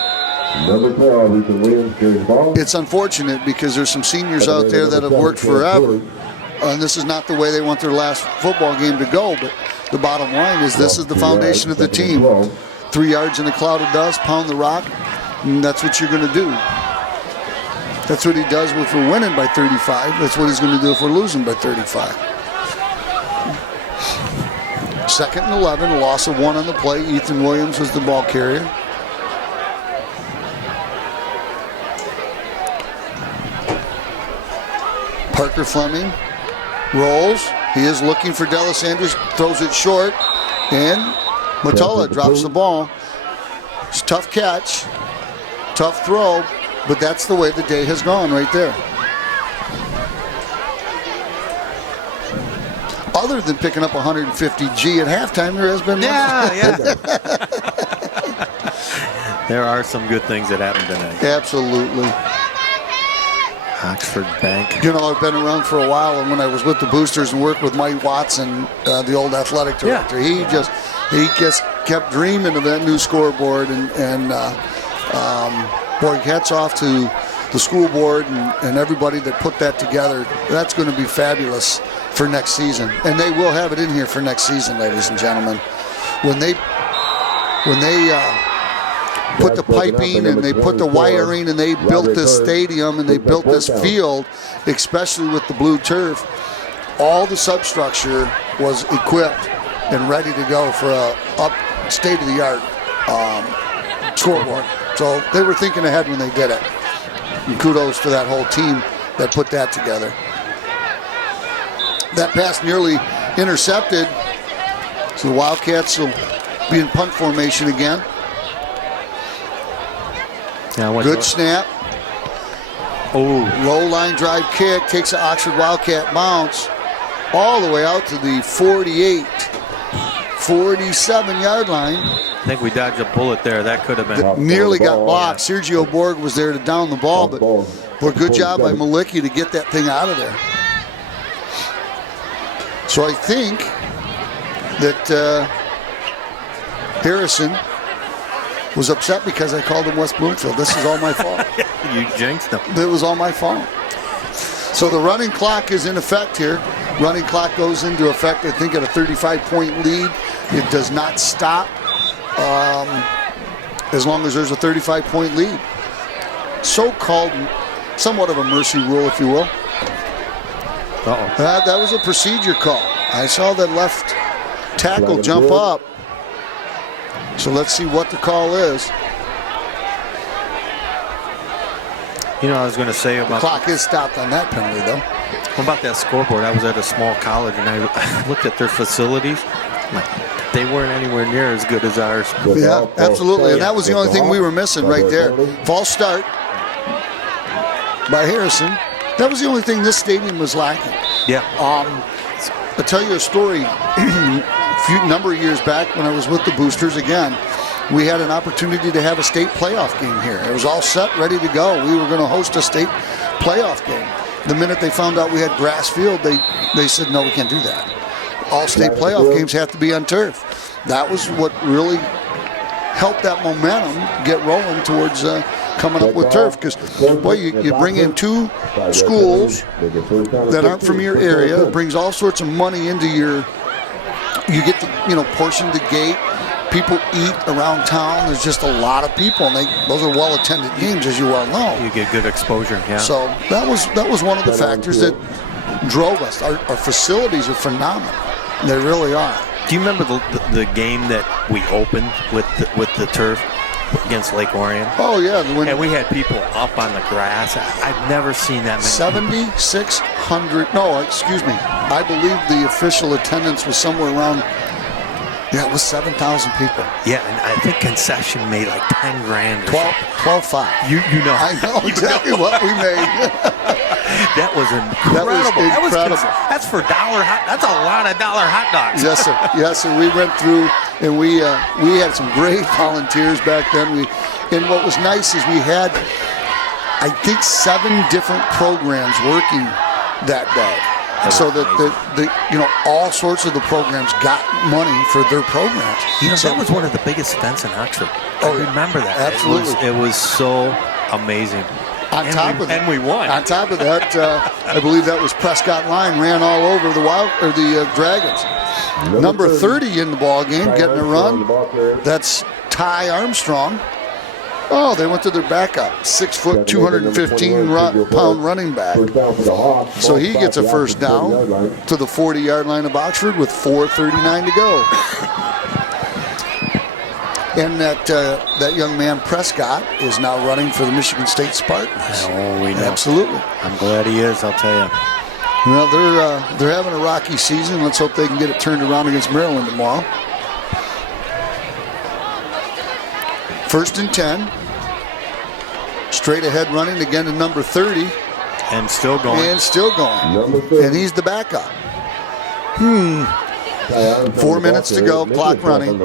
Number 12, Ethan Williams carries the ball. it's unfortunate because there's some seniors out there that have worked forever. And this is not the way they want their last football game to go, but the bottom line is this is the foundation of the team. 3 yards in a cloud of dust, pound the rock, and that's what you're going to do. That's what he does if we're winning by 35. That's what he's going to do if we're losing by 35. 2nd and 11, a loss of 1 on the play. Ethan Williams was the ball carrier. Parker Fleming rolls. He is looking for Dallas Andrews, throws it short, and Matola drops the ball. It's a tough catch, tough throw, but that's the way the day has gone right there. Other than picking up 150 G at halftime, there has been Yeah. There are some good things that happened tonight. Absolutely. Oxford Bank. You know, I've been around for a while, and when I was with the Boosters and worked with Mike Watson, the old athletic director, he just kept dreaming of that new scoreboard, and boy, hats off to the school board and everybody that put that together. That's going to be fabulous for next season, and they will have it in here for next season, ladies and gentlemen. When they put the piping and they put the wiring and they built this stadium and they built this field, especially with the blue turf, all the substructure was equipped and ready to go for a state-of-the-art scoreboard. So they were thinking ahead when they did it. And kudos to that whole team that put that together. That pass nearly intercepted, so the Wildcats will be in punt formation again. Good snap. Oh, low line drive kick, takes an Oxford Wildcat bounce all the way out to the 48, 47-yard line. I think we dodged a bullet there. That could have been. Nearly got blocked. Sergio Borg was there to down the ball, but good job by Malicki to get that thing out of there. So I think that Harrison was upset because I called him West Bloomfield. This is all my fault. You jinxed him. It was all my fault. So the running clock is in effect here. Running clock goes into effect, I think, at a 35-point lead. It does not stop as long as there's a 35-point lead. So-called somewhat of a mercy rule, if you will. Uh-oh. That was a procedure call. I saw that left tackle jump up. So let's see what the call is. You know, I was going to say about... The clock is stopped on that penalty, though. What about that scoreboard? I was at a small college, and I looked at their facilities. Like, they weren't anywhere near as good as ours. Yeah, absolutely. And that was the only thing we were missing right there. False start by Harrison. That was the only thing this stadium was lacking. Yeah. I'll tell you a story. A number of years back when I was with the Boosters again, we had an opportunity to have a state playoff game here. It was all set, ready to go. We were going to host a state playoff game. The minute they found out we had grass field, they said, no, we can't do that. All state playoff games have to be on turf. That was what really helped that momentum get rolling towards coming up with turf. Because, boy, you bring in 2 schools that aren't from your area. It brings all sorts of money into your... You get to, portion the gate. People eat around town. There's just a lot of people, and those are well-attended games, as you well know. You get good exposure, yeah. So that was one of the factors that drove us. Our facilities are phenomenal. They really are. Do you remember the game that we opened with the turf against Lake Orion? Oh, yeah. And we had people up on the grass. I've never seen that many. 7,600. No, excuse me. I believe the official attendance was somewhere around... Yeah, it was 7,000 people. Yeah, and I think concession made like 10 grand. 12.5. You know. I know exactly what we made. That was incredible. That's for dollar hot. That's a lot of dollar hot dogs. Yes, sir. Yes, sir. We went through, and we had some great volunteers back then. And what was nice is we had, I think, 7 different programs working that day. So that all sorts of the programs got money for their programs. That was one of the biggest events in Oxford. I remember that. Absolutely. It was so amazing. And we won. On top of that, I believe that was Prescott Line ran all over the Dragons. Number 30 in the ball game, getting a run. That's Ty Armstrong. Oh, they went to their backup, 6 foot, 215-pound running back. So he gets a first down to the 40-yard line of Oxford with 4:39 to go. And that young man Prescott is now running for the Michigan State Spartans. Oh, we know. Absolutely. I'm glad he is. I'll tell you. Well, they're having a rocky season. Let's hope they can get it turned around against Maryland tomorrow. 1st and 10. Straight ahead running again to number 30. And still going. And he's the backup. 4 minutes to go, clock running.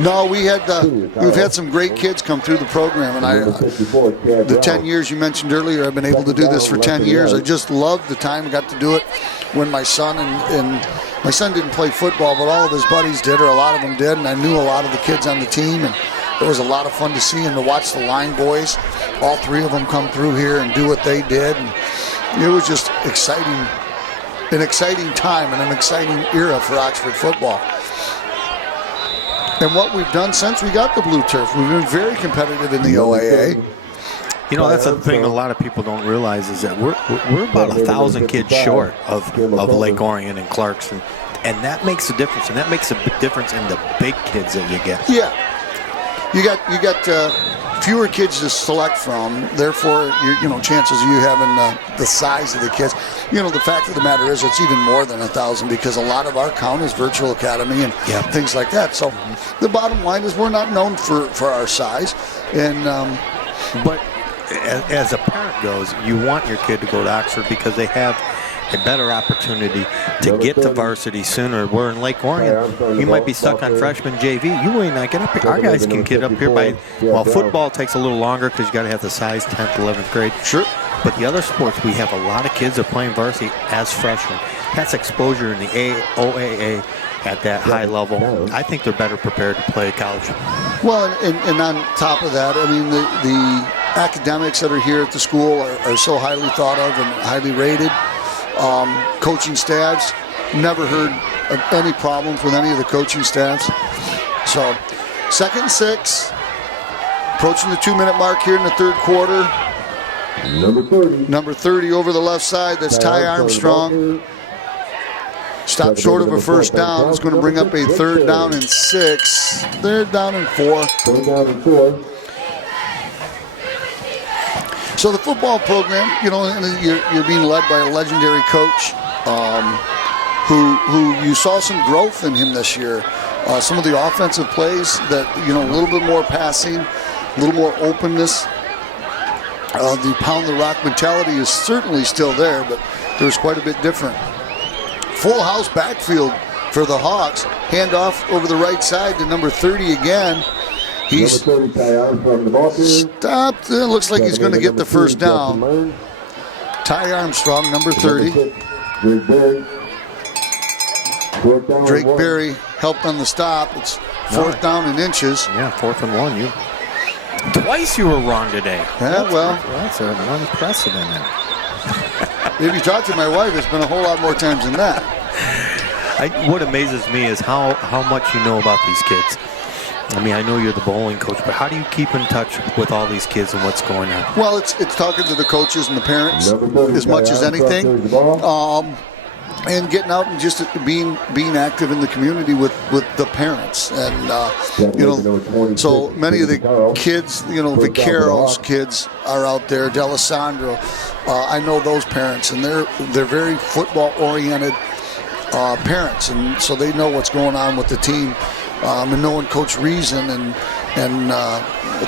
No, we've had some great kids come through the program, and the 10 years you mentioned earlier, I've been able to do this for 10 years. I just loved the time I got to do it when my son and my son didn't play football, but all of his buddies did, or a lot of them did, and I knew a lot of the kids on the team, and it was a lot of fun to see and to watch the line boys, all 3 of them come through here and do what they did. And it was just exciting, an exciting time and an exciting era for Oxford football. And what we've done since we got the blue turf, we've been very competitive in the OAA. You know, that's the thing a lot of people don't realize is that we're about 1,000 kids short of Lake Orion and Clarkson, and that makes a difference, and that makes a big difference in the big kids that you get. Yeah, you got fewer kids to select from. Therefore, chances of you having the size of the kids. The fact of the matter is, it's even more than 1,000 because a lot of our count is virtual academy and things like that. So, the bottom line is we're not known for our size, and but as a parent goes, you want your kid to go to Oxford because they have a better opportunity to get to varsity sooner. Where in Lake Orion, you might be stuck on freshman JV. You may not get up here. Our guys can get up here while football takes a little longer because you got to have the size 10th, 11th grade. Sure. But the other sports, we have a lot of kids that are playing varsity as freshmen. That's exposure in the OAA at that high level. I think they're better prepared to play college. Well, and on top of that, I mean, the academics that are here at the school are so highly thought of and highly rated. Coaching staffs, never heard of any problems with any of the coaching staffs. So, 2nd and 6, approaching the 2-minute mark here in the 3rd quarter. Number 30 over the left side, that's Ty Armstrong. Stopped short of a first down. It's going to bring up a 3rd down and 6. 3rd down and 4. So the football program, you're being led by a legendary coach who you saw some growth in him this year. Some of the offensive plays that, a little bit more passing, a little more openness. The pound the rock mentality is certainly still there, but there's quite a bit different. Full house backfield for the Hawks. Handoff over the right side to number 30 again. He's stopped. It looks like he's going to get the first down. Ty Armstrong, number 30. Drake Berry helped on the stop. It's 4th down and inches. Yeah, 4th and 1. Twice you were wrong today. Yeah, well. That's an unprecedented. If you talk to my wife, it's been a whole lot more times than that. What amazes me is how much you know about these kids. I mean, I know you're the bowling coach, but how do you keep in touch with all these kids and what's going on? Well, it's talking to the coaches and the parents as much as anything, and getting out and just being active in the community with the parents, and so many of the kids, Vaquero's kids are out there, D'Alessandro. I know those parents, and they're very football oriented parents, and so they know what's going on with the team. And knowing Coach Reason and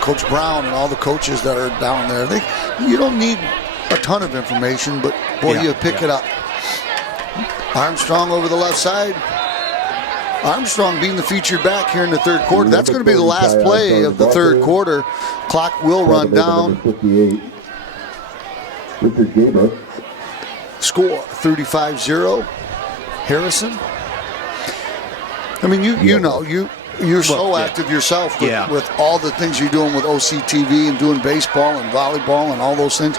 Coach Brown and all the coaches that are down there, you don't need a ton of information, but boy, you pick it up. Armstrong over the left side. Armstrong being the featured back here in the 3rd quarter. That's going to be the last play of the 3rd quarter. Clock will run down. Score 35-0. Harrison. I mean, you're so Well, yeah. active yourself with, Yeah. with all the things you're doing with OCTV and doing baseball and volleyball and all those things.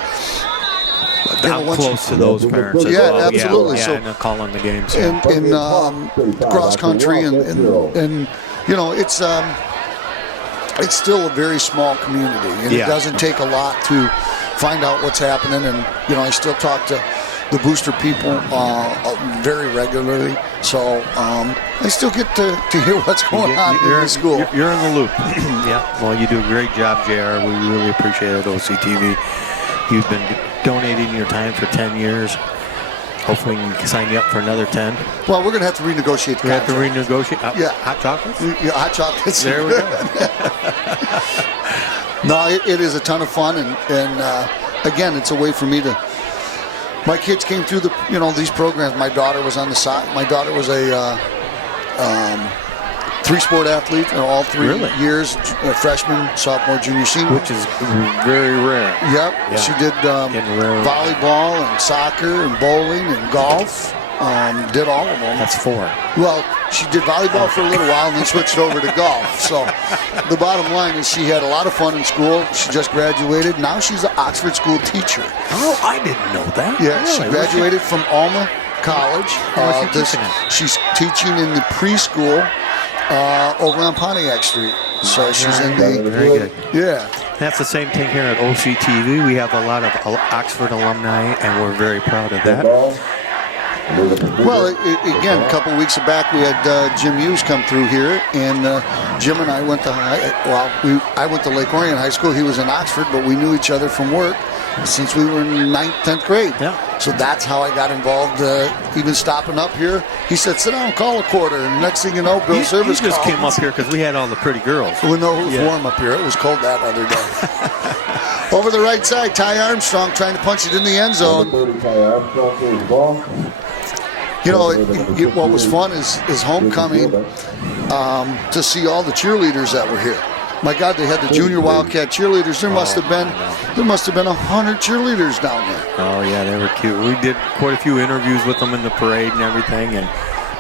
I'm close to those parents as Yeah, well. absolutely. Yeah, So- and calling the games. in cross country and you know it's still a very small community and it Yeah. doesn't take a lot to find out what's happening, and you know I still talk to the booster people very regularly, so I still get to hear what's going on in the school. You're in the loop. Yeah. Well, you do a great job, JR. We really appreciate it, OCTV. You've been donating your time for 10 years. Hopefully we can sign you up for another 10. Well, we're going to have to renegotiate the We have to contract. renegotiate. Yeah. Hot chocolates? Yeah, hot chocolates. There we go. No, it is a ton of fun, and again, it's a way for me to. My kids came through these programs. My daughter was on the side. My daughter was a 3-sport athlete in all 3 Really? years: freshman, sophomore, junior, senior. Which is very rare. Yep, Yeah. she did Getting rare. volleyball and soccer and bowling and golf. Did all of them. That's 4. Well, she did volleyball for a little while and then switched over to golf. So the bottom line is she had a lot of fun in school. She just graduated. Now she's an Oxford school teacher. Oh, I didn't know that. Yeah, she Really? graduated from Alma College. Where's she teaching at? She's teaching in the preschool over on Pontiac Street. So she's in the... Very good. Yeah. That's the same thing here at OCTV. We have a lot of Oxford alumni, and we're very proud of that. Well, again, a couple weeks back, we had Jim Hughes come through here, and Jim and I went to I went to Lake Orion High School. He was in Oxford, but we knew each other from work since we were in 9th, 10th grade. Yeah. So that's how I got involved, even stopping up here. He said, sit down, call a quarter, and next thing you know, Bill Service You just called. came up here because we had all the pretty girls. Well, no, it was Yeah. warm up here. It was cold that other day. Over the right side, Ty Armstrong trying to punch it in the end zone. You know, what was fun is homecoming to see all the cheerleaders that were here. My God, they had the junior Wildcat cheerleaders. There must have been 100 cheerleaders down there. Oh, yeah, they were cute. We did quite a few interviews with them in the parade and everything, and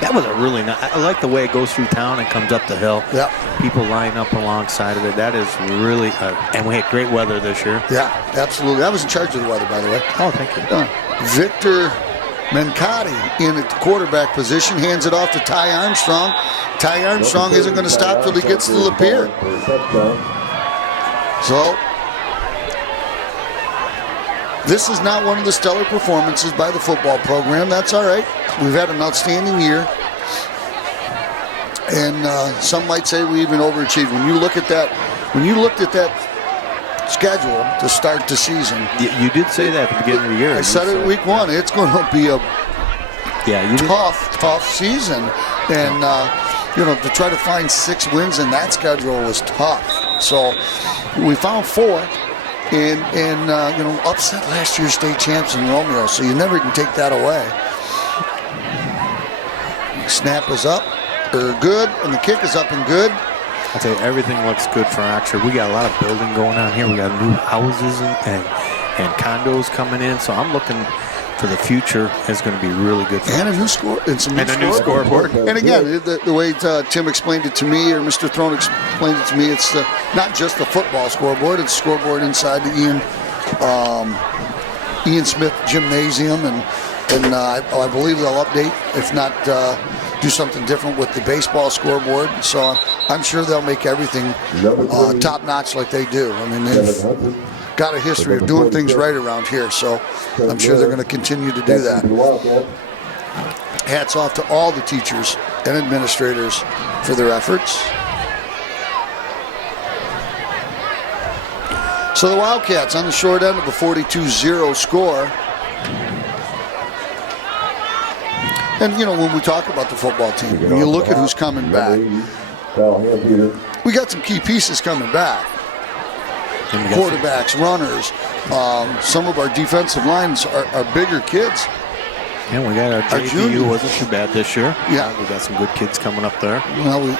that was a really nice. I like the way it goes through town and comes up the hill. Yep. People line up alongside of it. That is really, and we had great weather this year. Yeah, absolutely. I was in charge of the weather, by the way. Oh, thank you. Victor Mencotti in at the quarterback position, hands it off to Ty Armstrong. Ty Armstrong isn't going to stop till he gets to Lapeer. So, this is not one of the stellar performances by the football program. That's all right. We've had an outstanding year. And some might say we even overachieved. When you looked at that schedule to start the season, You did say that at the beginning of the year. I said it week 1. It's going to be a tough season, and to try to find 6 wins in that schedule was tough. So we found 4, and upset last year's state champs in Romeo. So you never can take that away. Snap is up, or good, and the kick is up and good. I'll tell you, everything looks good for Oxford. We got a lot of building going on here. We got new houses and condos coming in. So I'm looking for the future. It's going to be really good for And us. a new score, and some And a new scoreboard. And again, the way Tim explained it to me, or Mr. Throne explained it to me, it's not just the football scoreboard. It's scoreboard inside the Ian Smith Gymnasium, and I believe they'll update, if not do something different with the baseball scoreboard. So I'm sure they'll make everything top notch like they do. I mean, they've got a history of doing things right around here, so I'm sure they're going to continue to do that. Hats off to all the teachers and administrators for their efforts. So the Wildcats on the short end of a 42-0 score. And, when we talk about the football team, when you look at who's coming back, we got some key pieces coming back. Quarterbacks, runners, some of our defensive lines are bigger kids. And we got our JV who wasn't too bad this year. Yeah. We got some good kids coming up there. Well,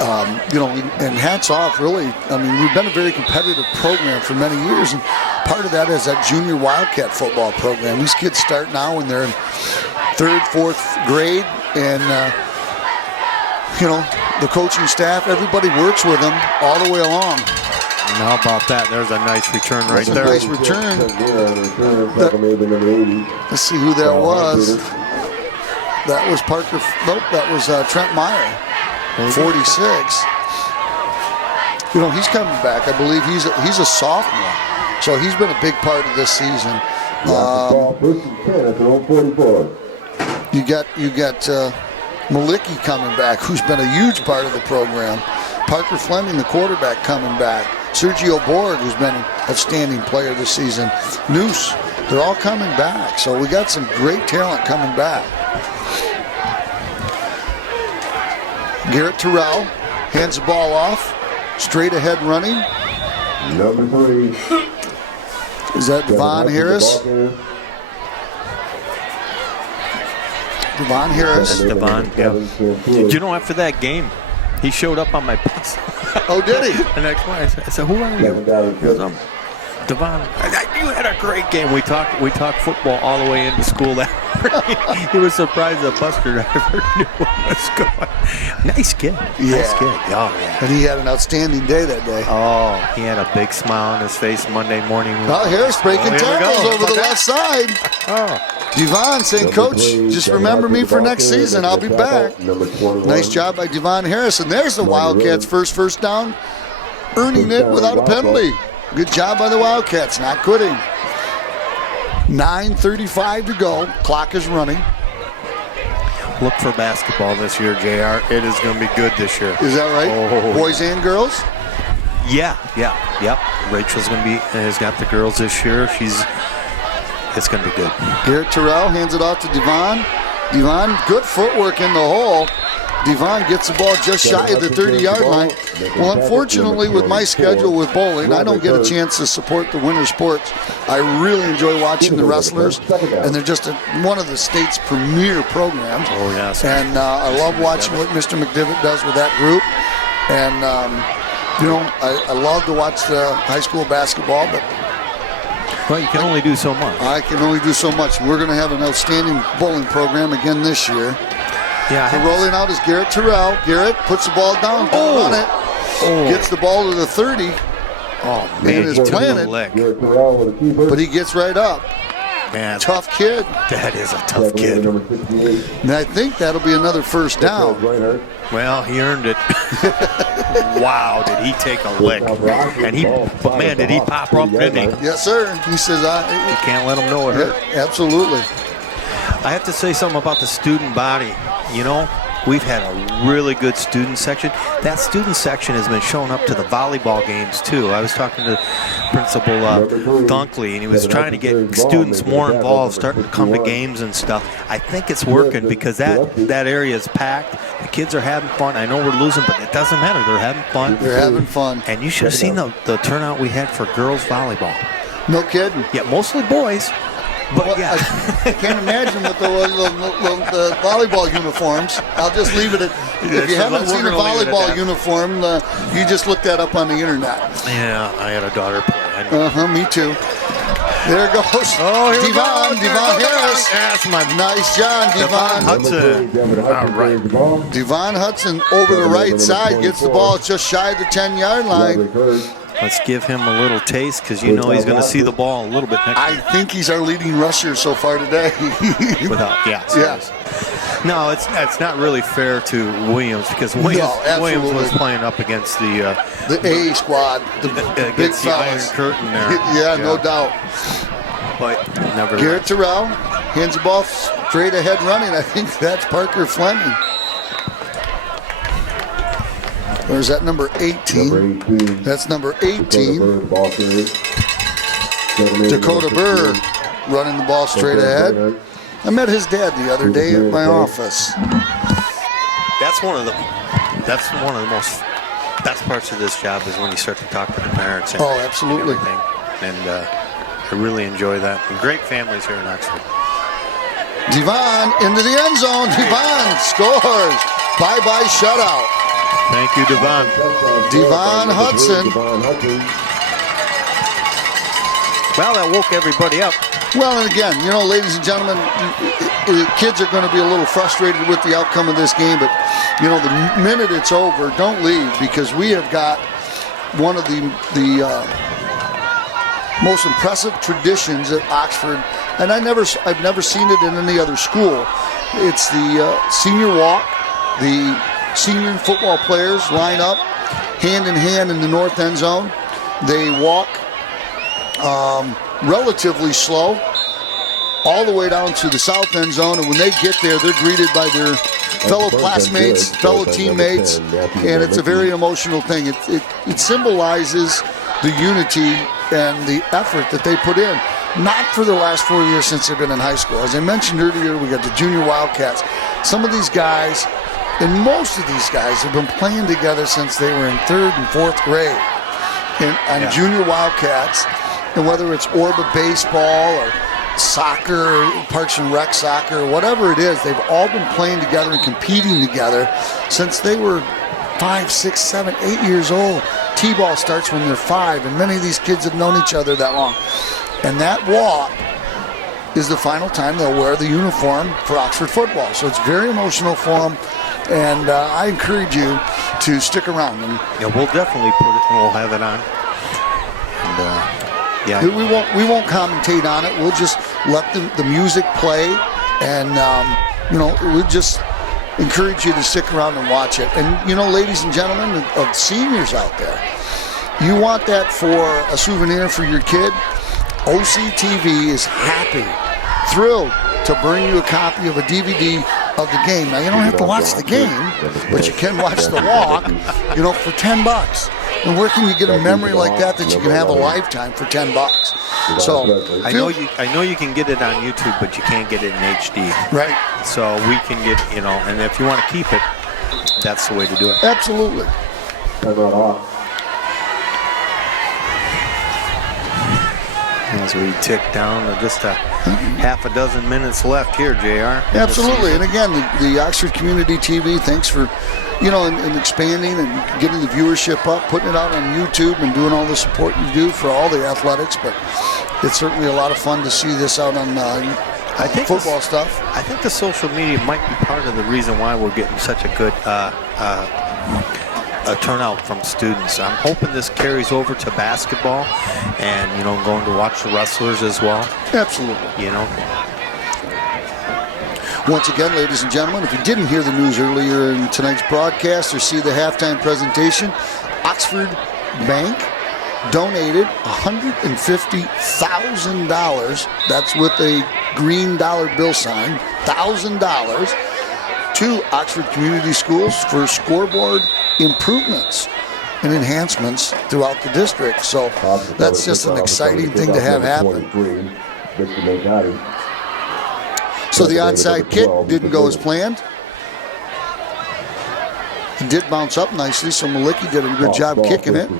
and hats off, really. I mean, we've been a very competitive program for many years, and part of that is that junior Wildcat football program. These kids start now when they're in 3rd, 4th grade, and the coaching staff, everybody works with him all the way along. And how about that? There's a nice return right That's a there. nice return. That, Let's see who that was. That was Parker. Nope, that was Trent Meyer, 46. He's coming back. I believe he's a sophomore, so he's been a big part of this season. You got Malicki coming back, who's been a huge part of the program. Parker Fleming, the quarterback, coming back. Sergio Borg, who's been an outstanding player this season. Noose, they're all coming back. So we got some great talent coming back. Garrett Terrell hands the ball off. Straight ahead running. Number 3. Is that Devon Harris? Devon Harris. Devon, yeah. After that game, he showed up on my bus. Oh, did he? The next morning, I said, "Who are you?" He goes, Devon. You had a great game. We talked football all the way into school that morning. He was surprised the bus driver knew what was going. Nice kid. Yeah. Nice kid. Oh, yeah. And he had an outstanding day that day. Oh, he had a big smile on his face Monday morning. Oh, Harris breaking tackles over the left side. Oh. Devon saying, "Coach, just remember me for next season. I'll be back." Nice job by Devon Harris. And there's the Wildcats' first down, earning it without a penalty. Good job by the Wildcats, not quitting. 9:35 to go. Clock is running. Look for basketball this year, JR. It is going to be good this year. Is that right? Oh. Boys and girls? Yep. Rachel's going to has got the girls this year. It's going to be good. Garrett Terrell hands it off to Devon. Devon, good footwork in the hole. Devon gets the ball just shy of the 30-yard line. Well, unfortunately, with my schedule with bowling, I don't get a chance to support the winter sports. I really enjoy watching the wrestlers, and they're just one of the state's premier programs. Oh, yes. And I love watching what Mr. McDivitt does with that group. And, I love to watch the high school basketball, but well, you can only do so much. I can only do so much. We're going to have an outstanding bowling program again this year. Yeah. So rolling out is Garrett Terrell. Garrett puts the ball down, on it. Gets the ball to the 30. Oh, man, is planted. But he gets right up. Man, tough kid. That is a tough kid. And I think that'll be another first down. Well, he earned it. Wow, did he take a lick? But man, did he pop up, didn't he? Yes, sir. He says, you can't let him know it hurt. Yeah, absolutely. I have to say something about the student body. We've had a really good student section. That student section has been showing up to the volleyball games, too. I was talking to Principal Dunkley, and he was trying to get students more involved, starting to come to games and stuff. I think it's working because that area is packed. The kids are having fun. I know we're losing, but it doesn't matter. They're having fun. They're having fun. And you should have seen the turnout we had for girls volleyball. No kidding. Yeah, mostly boys. But yeah. I can't imagine with the volleyball uniforms. I'll just leave it at, if you haven't seen a volleyball uniform, you just look that up on the internet. Yeah, I had a daughter play. Me too. There it goes. Oh, Devon Harris. Yes, nice job, Devon Hudson. All right. Devon Hudson over the right side gets the ball just shy of the 10-yard line. Let's give him a little taste because he's going to see the ball a little bit next I think he's our leading rusher so far today. No, it's not really fair to Williams because Williams was playing up against the A squad, the big the Iron Curtain there. Yeah, no doubt. But never. Garrett Terrell hands the ball straight ahead running. I think that's Parker Fleming. Or is that number 18? That's number 18. Dakota Burr running the ball straight ahead. I met his dad the other day at my office. That's one of the most best parts of this job is when you start to talk to the parents. And absolutely. And I really enjoy that. And great families here in Oxford. Devon into the end zone. Devon scores. Bye-bye shutout. Thank you, Devon. Devon Hudson. Well, that woke everybody up. Well, and again, ladies and gentlemen, kids are going to be a little frustrated with the outcome of this game, but, the minute it's over, don't leave, because we have got one of the most impressive traditions at Oxford, and I've never seen it in any other school. It's the senior walk. The senior football players line up hand in hand in the north end zone. They walk relatively slow all the way down to the south end zone, and when they get there, they're greeted by their fellow classmates, fellow teammates, and it's a very emotional thing. It symbolizes the unity and the effort that they put in, not for the last 4 years since they've been in high school. As I mentioned earlier, we got the junior Wildcats. Some of these guys, and most of these guys, have been playing together since they were in 3rd and 4th grade on junior Wildcats, and whether it's Orba baseball or soccer, Parks and Rec soccer, whatever it is, they've all been playing together and competing together since they were 5, 6, 7, 8 years old. T-ball starts when they're 5, and many of these kids have known each other that long. And that walk is the final time they'll wear the uniform for Oxford football. So it's very emotional for them, and I encourage you to stick around. And we'll definitely put it, and we'll have it on. And, we won't commentate on it. We'll just let the music play, and we'll just encourage you to stick around and watch it. And ladies and gentlemen of seniors out there, you want that for a souvenir for your kid? OCTV is happy, thrilled to bring you a copy of a DVD of the game. Now, you don't have to watch the game, but you can watch the walk, for $10. And where can you get a memory like that you can have a lifetime for $10? So I know you can get it on YouTube, but you can't get it in HD. Right. So we can get, and if you want to keep it, that's the way to do it. Absolutely. As we tick down to just a half a dozen minutes left here, JR. Absolutely. And again, the Oxford Community TV, thanks for, and expanding and getting the viewership up, putting it out on YouTube and doing all the support you do for all the athletics. But it's certainly a lot of fun to see this out on football stuff. I think the social media might be part of the reason why we're getting such a good a turnout from students. I'm hoping this carries over to basketball and, going to watch the wrestlers as well. Absolutely. Once again, ladies and gentlemen, if you didn't hear the news earlier in tonight's broadcast or see the halftime presentation, Oxford Bank donated $150,000, that's with a green dollar bill sign, $1,000 to Oxford Community Schools for scoreboard improvements and enhancements throughout the district. So that's just an exciting thing to have happen. So the onside kick didn't go as planned. It did bounce up nicely, so Malicki did a good job kicking it.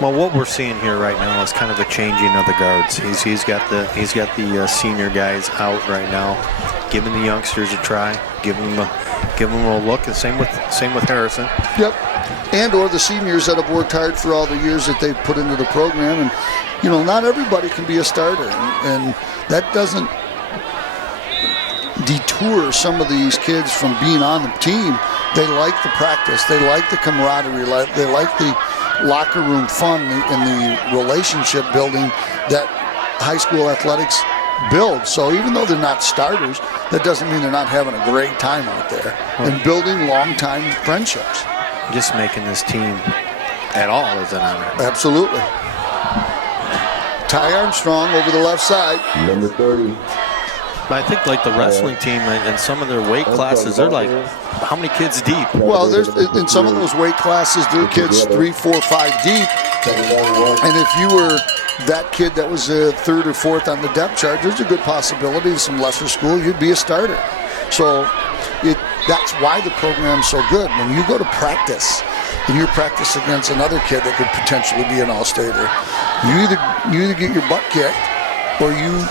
Well, what we're seeing here right now is kind of a changing of the guards. He's got the senior guys out right now, giving the youngsters a try, giving them a look, and same with Harrison. Yep, and or the seniors that have worked hard for all the years that they've put into the program, and not everybody can be a starter, and that doesn't detour some of these kids from being on the team. They like the practice, they like the camaraderie, they like the locker room fun and the relationship building that high school athletics build. So even though they're not starters, that doesn't mean they're not having a great time out there and building long-time friendships. Just making this team at all is an honor. Absolutely. Ty Armstrong over the left side. Number 30. But I think like the wrestling team and some of their weight classes, they're like, how many kids deep? Well, there's in some of those weight classes, there are kids 3, 4, 5 deep. And if you were that kid that was a 3rd or 4th on the depth chart, there's a good possibility in some lesser school you'd be a starter. So that's why the program's so good. When you go to practice and you practice against another kid that could potentially be an all-stater, you either get your butt kicked or you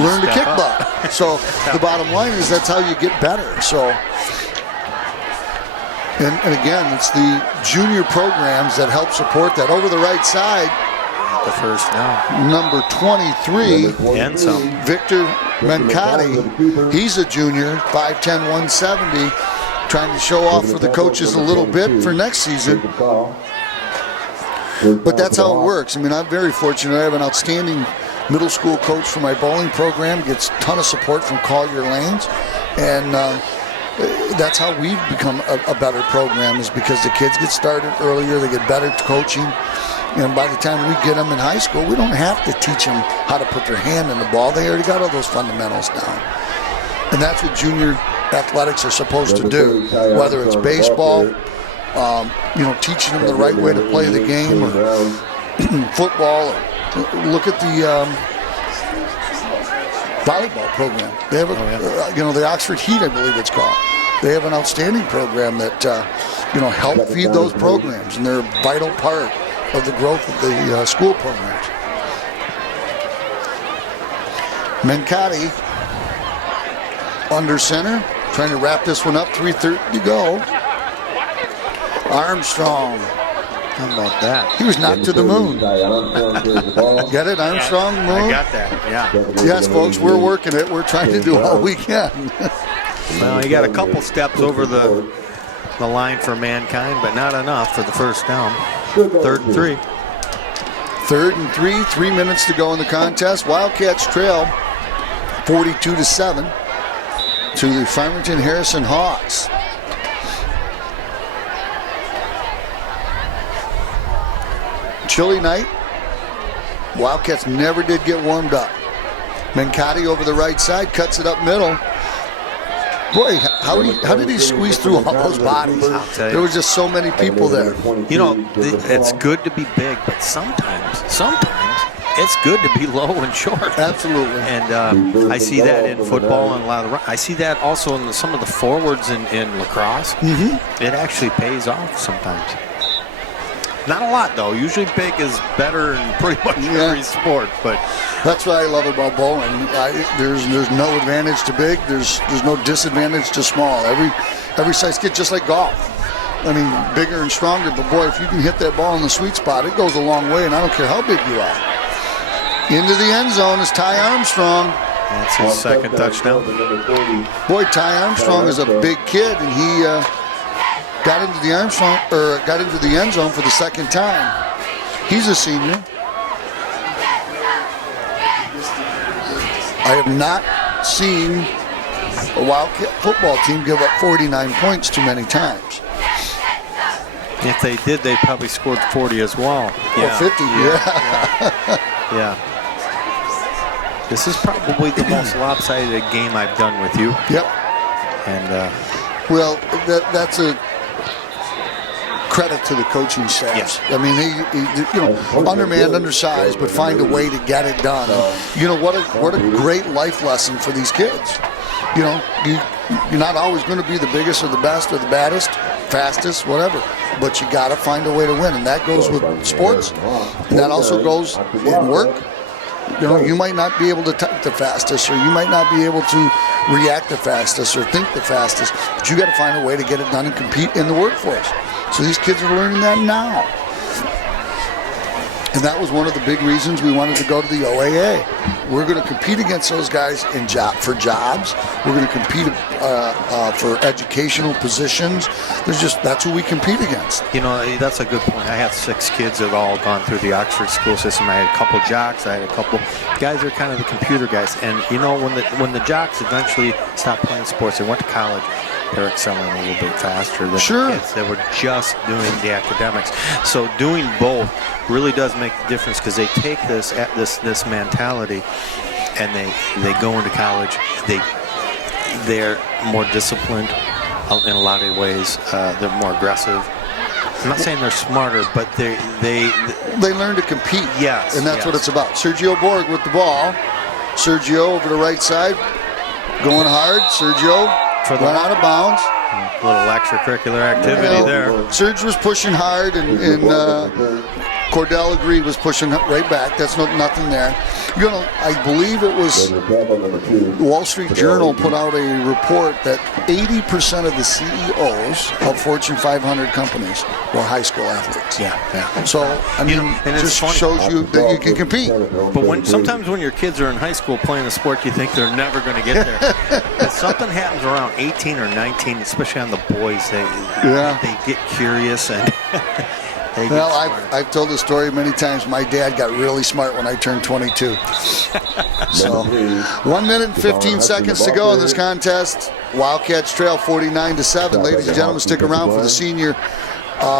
learn to kick butt. So the bottom line is that's how you get better. So, and again, it's the junior programs that help support that. Over the right side, the first down. Number 23, And some. Victor Mencati. He's a junior, 5'10", 170, trying to show off for the coaches a little bit for next season. But that's how it works. I mean, I'm very fortunate. I have an outstanding middle school coach for my bowling program, gets a ton of support from Collier Lanes, and that's how we've become a better program, is because the kids get started earlier, they get better coaching, and by the time we get them in high school, we don't have to teach them how to put their hand in the ball. They already got all those fundamentals down. And that's what junior athletics are supposed to do, whether it's baseball, teaching them the right way to play the game, or football. Look at the volleyball program. They have, the Oxford Heat, I believe it's called. They have an outstanding program that, help feed those programs, and they're a vital part of the growth of the school programs. Mencati under center, trying to wrap this one up. 3:30 to go. Armstrong. How about that? He was knocked to the moon. Get it, Armstrong? Moon? I got that, yeah. Yes, folks, we're working it. We're trying to do all we can. Well, he got a couple steps over the line for Mankind, but not enough for the first down. 3rd and 3. 3rd and 3, 3 minutes to go in the contest. Wildcats trail 42-7 to the Farmington Harrison Hawks. Chilly night. Wildcats never did get warmed up. Mencati over the right side, cuts it up middle. Boy, how did he squeeze through all those bodies? There was just so many people there. It's good to be big, but sometimes it's good to be low and short. Absolutely. And I see that in football and a lot of. I see that also in some of the forwards in lacrosse. Mm-hmm. It actually pays off sometimes. Not a lot, though. Usually big is better in pretty much every sport. But that's what I love about bowling. There's no advantage to big. There's no disadvantage to small. Every size kid, just like golf. I mean, bigger and stronger. But boy, if you can hit that ball in the sweet spot, it goes a long way. And I don't care how big you are. Into the end zone is Ty Armstrong. That's his second touchdown. Boy, Ty Armstrong is a big kid, and he got into the end zone for the second time. He's a senior. I have not seen a Wildcat football team give up 49 points too many times. If they did, they probably scored 40 as well. Or 50, yeah. This is probably the most lopsided game I've done with you. Yep. And well, that's a credit to the coaching staff. Yes. I mean, he undermanned, undersized, but find a way to get it done. What a great life lesson for these kids. You're not always going to be the biggest or the best or the baddest, fastest, whatever, but you got to find a way to win, and that goes with sports, and that also goes in work. You might not be able to type the fastest, or you might not be able to react the fastest or think the fastest, but you got to find a way to get it done and compete in the workforce. So these kids are learning that now. And that was one of the big reasons we wanted to go to the OAA. We're going to compete against those guys for jobs. We're going to compete for educational positions. That's who we compete against. That's a good point. I have 6 kids that have all gone through the Oxford school system. I had a couple jocks. I had a couple guys that are kind of the computer guys. And when the jocks eventually stopped playing sports and went to college, they're excelling a little bit faster than the kids that were just doing the academics. So doing both really does make the difference, because they take this mentality and they go into college. They're more disciplined in a lot of ways. They're more aggressive. I'm not saying they're smarter, but they learn to compete. Yes, and that's what it's about. Sergio Borg with the ball. Sergio over the right side, going hard. Sergio run out of bounds. A little extracurricular activity there. Serge was pushing hard, and Cordell agreed, was pushing right back. That's nothing there. I believe it was the Wall Street Journal put out a report that 80% of the CEOs of Fortune 500 companies were high school athletes. Yeah. So, I mean, and it it's just funny. shows you that you can compete. But sometimes when your kids are in high school playing a sport, you think they're never going to get there. But something happens around 18 or 19, especially on the boys. They get curious and they get smart. I've told the story many times. My dad got really smart when I turned 22. So 1 minute and 15 seconds to go in this contest. Wildcats trail 49-7. Ladies and gentlemen, stick around for the senior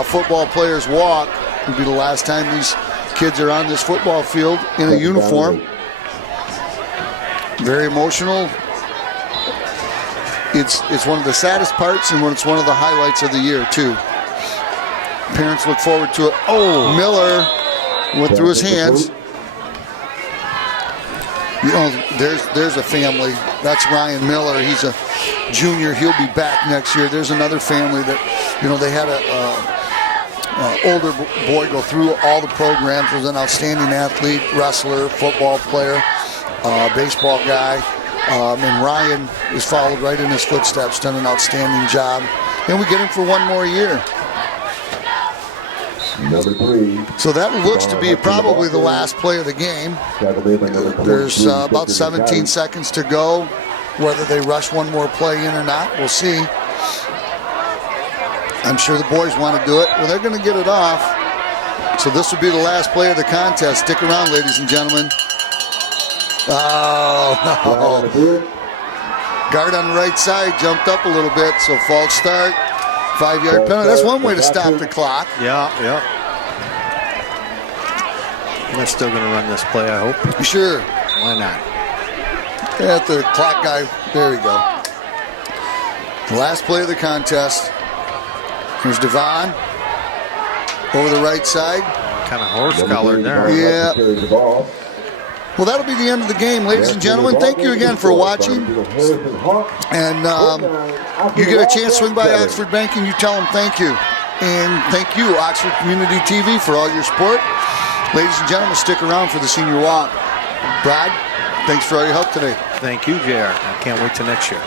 football players walk. It'll be the last time these kids are on this football field in a uniform. Very emotional. It's one of the saddest parts, and it's one of the highlights of the year too. Parents look forward to it. Oh, Miller went through his hands. There's a family. That's Ryan Miller. He's a junior. He'll be back next year. There's another family that, they had a older boy go through all the programs. Was an outstanding athlete, wrestler, football player, baseball guy. And Ryan is followed right in his footsteps, done an outstanding job. And we get him for one more year. Number 3. So that looks to be probably the last play of the game. There's about 17 seconds to go. Whether they rush one more play in or not, we'll see. I'm sure the boys want to do it. Well, they're going to get it off. So this will be the last play of the contest. Stick around, ladies and gentlemen. Oh, no. Guard on the right side jumped up a little bit, so false start. 5-yard penalty. That's one way to stop the clock. Yeah. They're still going to run this play, I hope. Sure. Why not? At the clock guy. There we go. The last play of the contest. Here's Devon. Over the right side. Kind of horse-collared there. Yeah. Well, that'll be the end of the game, ladies and gentlemen. Thank you again for watching. And you get a chance to swing by Oxford Bank and you tell them thank you. And thank you, Oxford Community TV, for all your support. Ladies and gentlemen, stick around for the senior walk. Brad, thanks for all your help today. Thank you, JR. I can't wait till next year.